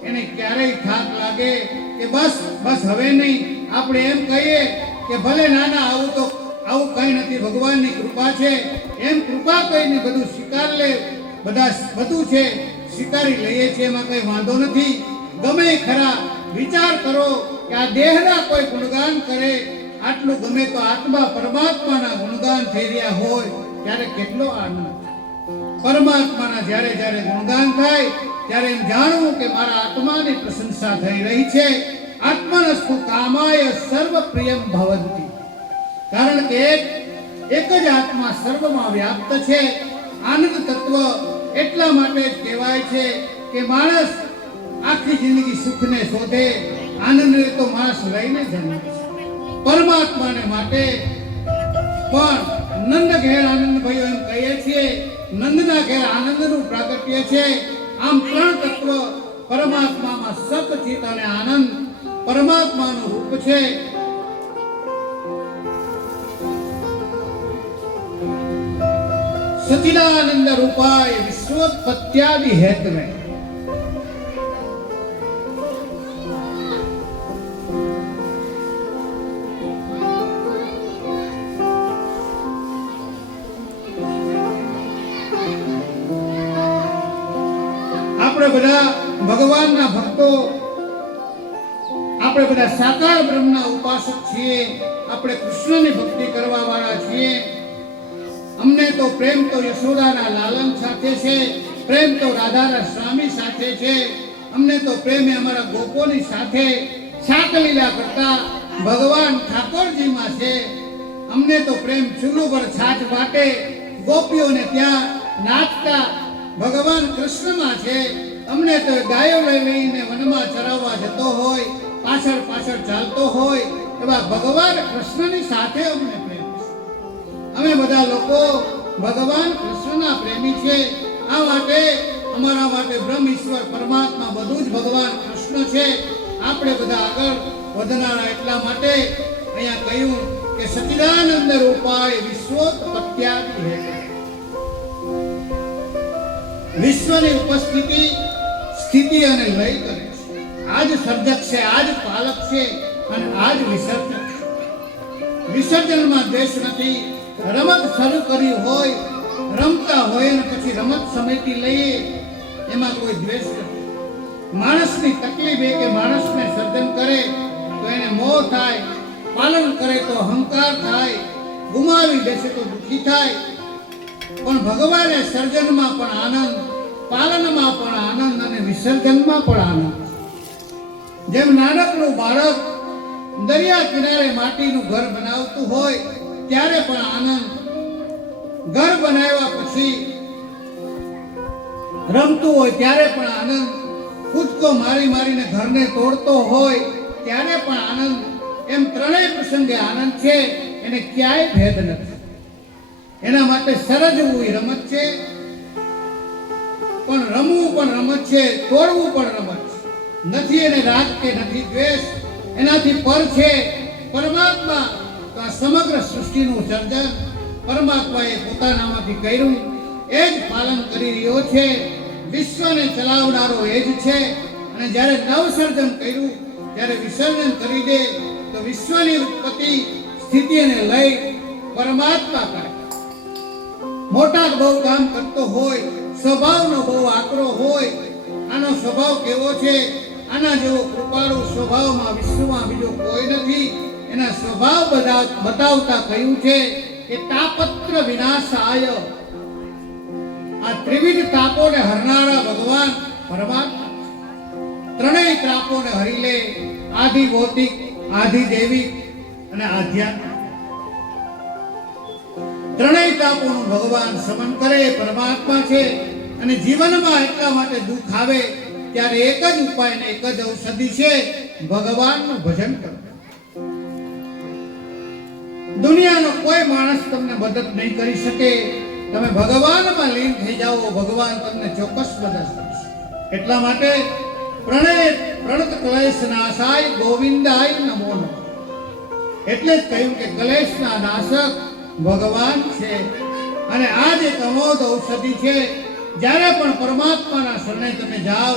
એને ક્યારેય થાક લાગે કે બસ બસ હવે નહીં. આપણે એમ કહીએ કે ભલે નાના આવું કંઈ નથી, ભગવાનની કૃપા છે, એમ કૃપા કહીને બધું સ્વીકાર લે. બધું છે સ્વીકારી લઈએ છીએ, એમાં કંઈ વાંધો નથી. ગમે ખરા વિચાર કરો કે આ દેહના કોઈ ગુણગાન કરે, આટલું ગમે તો આત્મા પરમાત્માના ગુણગાન થઈ રહ્યા હોય ત્યારે કેટલો આનંદ. પરમાત્માના જ્યારે જ્યારે ગુણગાન થાય ત્યારે એમ જાણવું કે મારા આત્માની પ્રશંસા થઈ રહી છે. આત્મનસ્તુ કામાય સર્વ પ્રિયમ ભવંતિ. કારણ કે એક જ આત્મા સર્વમાં વ્યાપ્ત છે. આનંદ તત્વ એટલા માટે જ કહેવાય છે કે માણસ આખી જિંદગી સુખને શોધે, આનંદને તો માણસ લઈને જન્મે છે. પરમાત્માને માટે પણ નંદ ઘેર આનંદ ભયો એમ કહીએ છીએ. નંદના ઘેર આનંદનું પ્રાગટ્ય છે. આમ ત્રણ તત્વ પરમાત્મામાં સત, ચિત અને આનંદ પરમાત્માનું રૂપ છે. સચિદાનંદ રૂપાય વિશ્વોત્પત્યાદિ હેતવે. આપણે બધા ભગવાનના ભક્તો, આપણે બધા સાકાર બ્રહ્મના ઉપાસક છીએ. આપણે કૃષ્ણની ભક્તિ કરવા વાળા છીએ. અમને તો પ્રેમ તો યશોદાના લાલન સાથે છે, પ્રેમ તો રાધાના સ્વામી સાથે છે. અમને તો પ્રેમ અમારા ગોપોની સાથે શાકલીલા કરતા ભગવાન ઠાકોરજીમાં છે. અમને તો પ્રેમ ચૂલું પર છાછ વાટે ગોપીઓને ત્યાં નાચતા ભગવાન કૃષ્ણમાં છે. અમને તો ગાયો લઈને વનમાં ચરાવવા જતો હોય, પાછળ પાછળ ચાલતો હોય એવા ભગવાન કૃષ્ણની સાથે અમને પ્રેમ છે. અમે બધા લોકો ભગવાન કૃષ્ણના પ્રેમી છે. આ માટે અમારા માટે બ્રહ્મ ઈશ્વર પરમાત્મા બધું જ ભગવાન કૃષ્ણ છે. આપણે બધા આગળ વધનારા એટલા માટે અહીંયા કહ્યું કે સચ્ચિદાનંદ રૂપાય વિશ્વોત્પત્યાદિ હેતુ. વિશ્વની ઉપસ્થિતિ, સ્થિતિ અને લય કરે છે. આજ સર્જક છે, આજ પાલક છે અને આજ વિસર્જક છે. વિસર્જનમાં દ્વેષ નથી. રમત શરૂ કરી હોય, રમતા હોય અને પછી રમત સમેટી લઈએ એમાં કોઈ દ્વેષ નથી. માણસની તકલીફ એ કે માણસને સર્જન કરે તો એને મોહ થાય, પાલન કરે તો અહંકાર થાય, ગુમાવી દેશે તો દુઃખી થાય. પણ ભગવાને સર્જનમાં પણ આનંદ, પાલનમાં પણ આનંદ અને વિસર્જનમાં પણ આનંદ. જેમ નાનકડું બાળક દરિયા કિનારે માટીનું ઘર બનાવતું હોય ત્યારે પણ આનંદ, ઘર બનાવ્યા પછી રમતું હોય ત્યારે પણ આનંદ, કૂદકો મારી મારીને ઘરને તોડતો હોય ત્યારે પણ આનંદ. એમ ત્રણેય પ્રસંગે આનંદ છે, એને ક્યાંય ભેદ નથી. એના માટે સર્જવું એ રમત છે, પણ રમવું પણ રમત છે, તોડવું પણ રમત છે. નથી એને રાગ કે નથી દ્વેષ, એનાથી પર છે પરમાત્મા. તો આ સમગ્ર સૃષ્ટિનું સર્જન પરમાત્માએ પોતાનામાંથી કર્યું, એ જ પાલન કરી રહ્યો છે. વિશ્વને ચલાવનારો એ જ છે. અને જ્યારે નવસર્જન કર્યું ત્યારે વિસર્જન કરી દે તો વિશ્વની ઉત્પત્તિ, સ્થિતિ અને લય પરમાત્મા કરે. મોટા બહુ કામ કરતો હોય, સ્વભાવનો બહુ આકરો હોય. આનો સ્વભાવ કેવો છે? આના જેવો કૃપાળુ સ્વભાવમાં વિશ્વમાં બીજો કોઈ નથી. એના સ્વભાવ બતાવતા કહ્યું છે કે તાપત્ર વિનાશાય. આ ત્રિવિધ તાપોને હરનારા ભગવાન પરમાત્મા. ત્રણેય તાપોને હરી લે, આધિ ભૌતિક, આધિ દૈવિક અને આધ્યાત્મિક. ત્રણેય તાપોનું ભગવાન સમન કરે પરમાત્મા છે. અને જીવનમાં એટલા માટે દુઃખ આવે ત્યારે એક જ ઉપાય ને એક જ ઔષધિ છે, ભગવાનનું ભજન કરવું. દુનિયાનો કોઈ માણસ તમને મદદ નહીં કરી શકે. તમે ભગવાનમાં લીન થઈ જાઓ, ભગવાન તમને ચોક્કસ મદદ કરશે. એટલા માટે પ્રણત ક્લેશ નાશાય ગોવિંદાય નમો નમઃ. એટલે જ કહ્યું કે ક્લેશના નાશક ભગવાન છે. અને આ જ એક અમોઘ ઔષધિ છે. જ્યારે પણ પરમાત્માના શરણે તમે જાઓ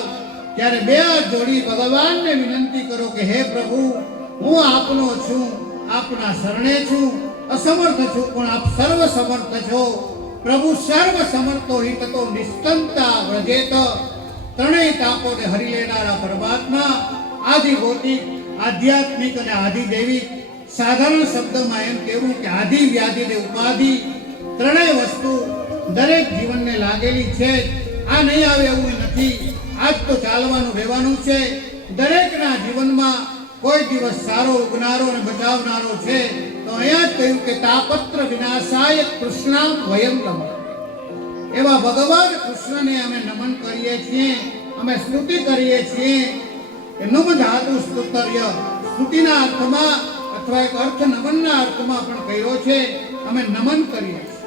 ત્યારે બે હાથ જોડી ભગવાનને વિનંતી કરો કે હે પ્રભુ, હું આપનો છું, આપના શરણે છું, અસમર્થ છું પણ આપ સર્વ સમર્થ છો. પ્રભુ સર્વ સમર્થો હિ તતો નિસ્તંતા વ્રજેત. ત્રણેય તાપોને હરી લેનારા પરમાત્મા, આદિ ભૌતિક, આધ્યાત્મિક અને આદિ દૈવિક. સાધારણ શબ્દમાં એમ કહેવું કે આદિ વ્યાધિ ને ઉપાધિ ત્રણેય વસ્તુ દરેક જીવનને લાગેલી છે. આ નહીં આવે એવું નથી. આજ તો ચાલવાનું રહેવાનું છે. દરેકના જીવનમાં કોઈ દિવસ સારો ઉગનારો અને બચાવનારો છે. તો અહીંયા જ કહ્યું કે તાપત્ર વિનાશાય કૃષ્ણામ વયમ નમઃ. એવા ભગવાન કૃષ્ણને અમે નમન કરીએ છીએ, અમે સ્તુતિ કરીએ છીએ. કે નમ ધાતુ સ્તુતર્ય, સ્તુતિના અર્થમાં અથવા એક અર્થ નમનના અર્થમાં પણ કહ્યો છે. અમે નમન કરીએ છીએ.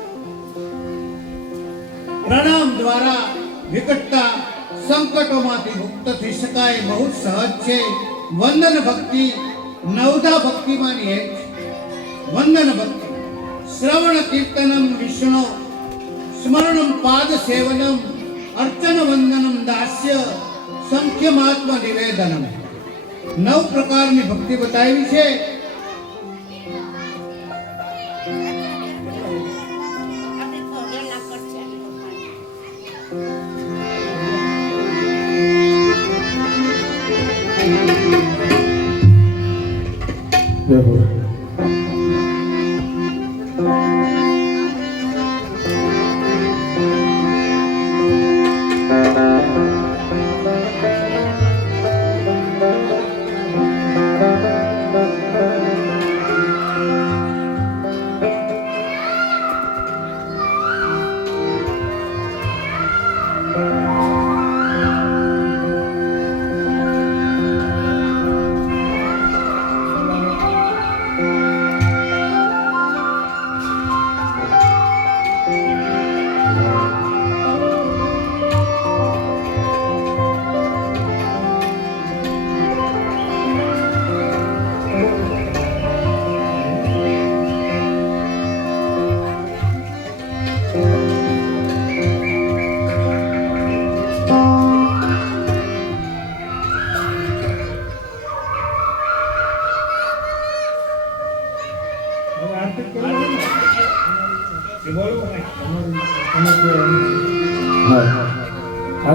પ્રણામ દ્વારા વિકટતા સંકટોમાંથી મુક્ત થઈ શકાય, બહુ સહજ છે. વંદન ભક્તિ નવધા ભક્તિમાંની એક છે. વંદન ભક્તિ શ્રવણ કીર્તનમ વિષ્ણુ, સ્મરણમ પાદ સેવનમ, અર્ચન વંદનમ દાસ્ય, સંખ્યમાત્મ નિવેદનમ. 9 પ્રકારની ભક્તિ બતાવી છે. જય બોલો.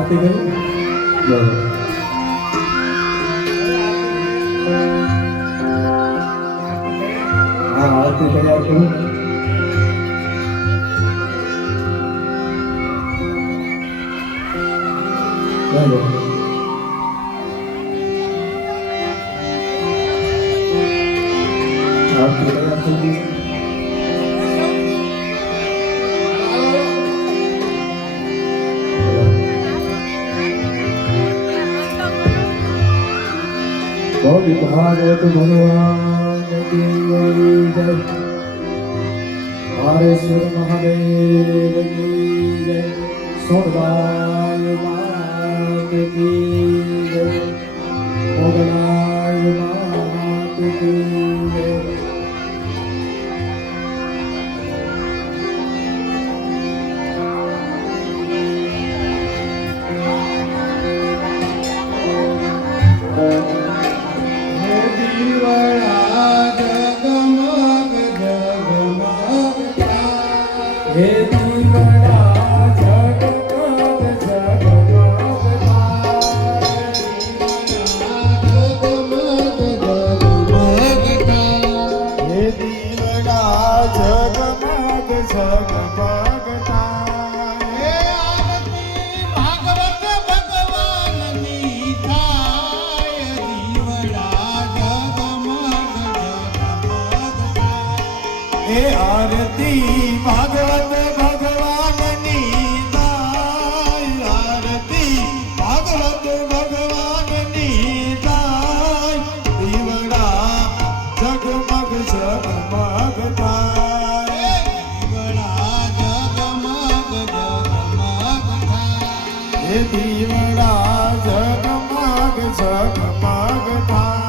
આરતી કરું બરોબર હા આરતી તૈયાર કરું બરોબર આરતી તૈયાર થઈ ગઈ બોલ ભાગવત ભગવાન કી જય હરેશ્વર મહાદેવ કી જય સોમવાય માત કી જય મોગલાય માત કી જય હે દીવડા જગમગ જગમગતા હે દીવડા જગમગ જગમગતા હે આરતી ભાગવત ભગવાનની થાય દીવડા જગમગ જગમગતા હે આરતી ભાગવત ભગવાનની થાય આરતી ભાગવત ભગવાનની થાય દીવડા જગમગ જગમગ થાય દીવડા જગમગ જગમગ થાય હે દીવડા જગમગ જગમગ થાય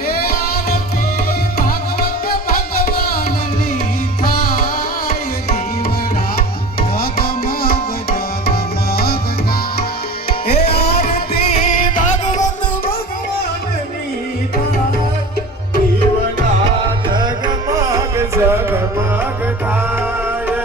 હે આરતી ભાગવત ભગવાનની થાય દીવડા જગમગ જગમગ થાય હે આરતી ભાગવત ભગવાનની થાય દીવડા જગમગ જગમગ થાય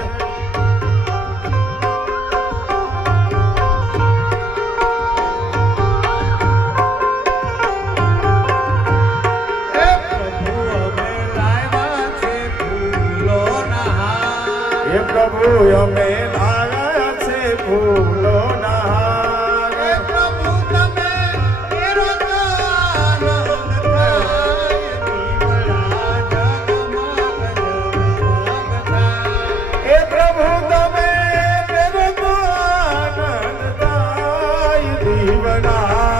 હે પ્રભુ અમે લાવ્યા છે ફૂલોના હાર હે પ્રભુ તમે તેરો આનંદ થાય દીવડા જગમગ જગમગ થાય હે પ્રભુ તમે તેરો આનંદ થાય દીવડા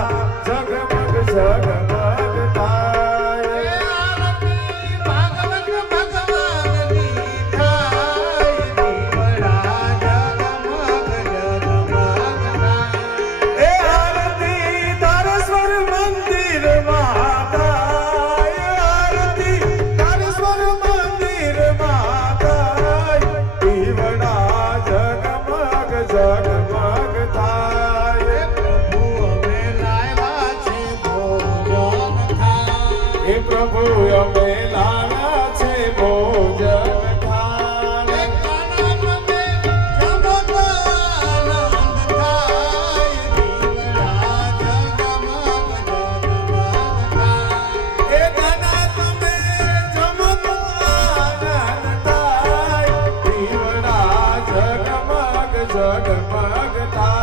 જગમગ જગમગ થાય હે આરતી ભાગવત ભગવાનની થાય દીવડા જગમગ જગમગ થાય હે આરતી તારેશ્વર મંદિરમાં થાય આરતી તારેશ્વર મંદિરમાં થાય દીવડા જગમગ જગમગ થાય હે પ્રભુ અમે લાવ્યા છે ભોજન થાય હે પ્રભુ અમે લાવ્યા છે ભોજન થાય હે કાનન મે જમત આનંદ થાય દીવડા જગમગ જગમગ થાય હે કાનન મે જમત આનંદ થાય દીવડા જગમગ જગમગ થાય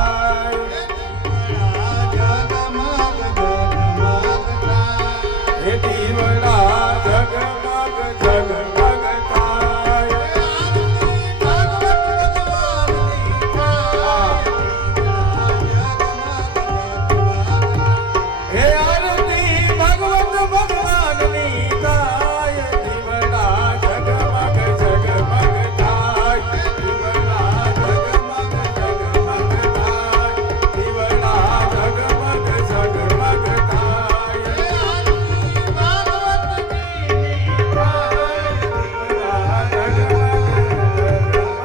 હે દીવડા જગમગ જગમગ થાય હે આરતી ભાગવત ભગવાનની થાય દીવડા જગમગ જગમગ થાય દીવડા જગમગ જગમગ થાય દીવડા જગમગ જગમગ થાય હે આરતી ભાગવતની થાય દીવડા જગમગ જગમગ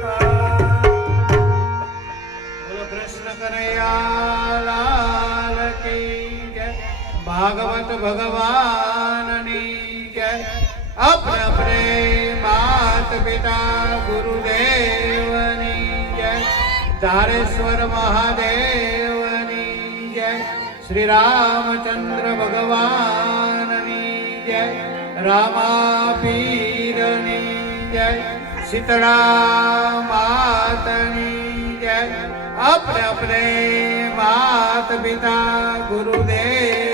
થાય બોલો કૃષ્ણ કનૈયા લાલ કી જય ભાગવત ભગવાનની જય અપને પ્રેમ માત પિતા ગુરુદેવની જય તારેશ્વર મહાદેવની જય, શ્રી રામચંદ્ર ભગવાનની જય, રામા પીરની જય, શીતળા માતની જય. આપણે આપણે માત પિતા ગુરુદેવ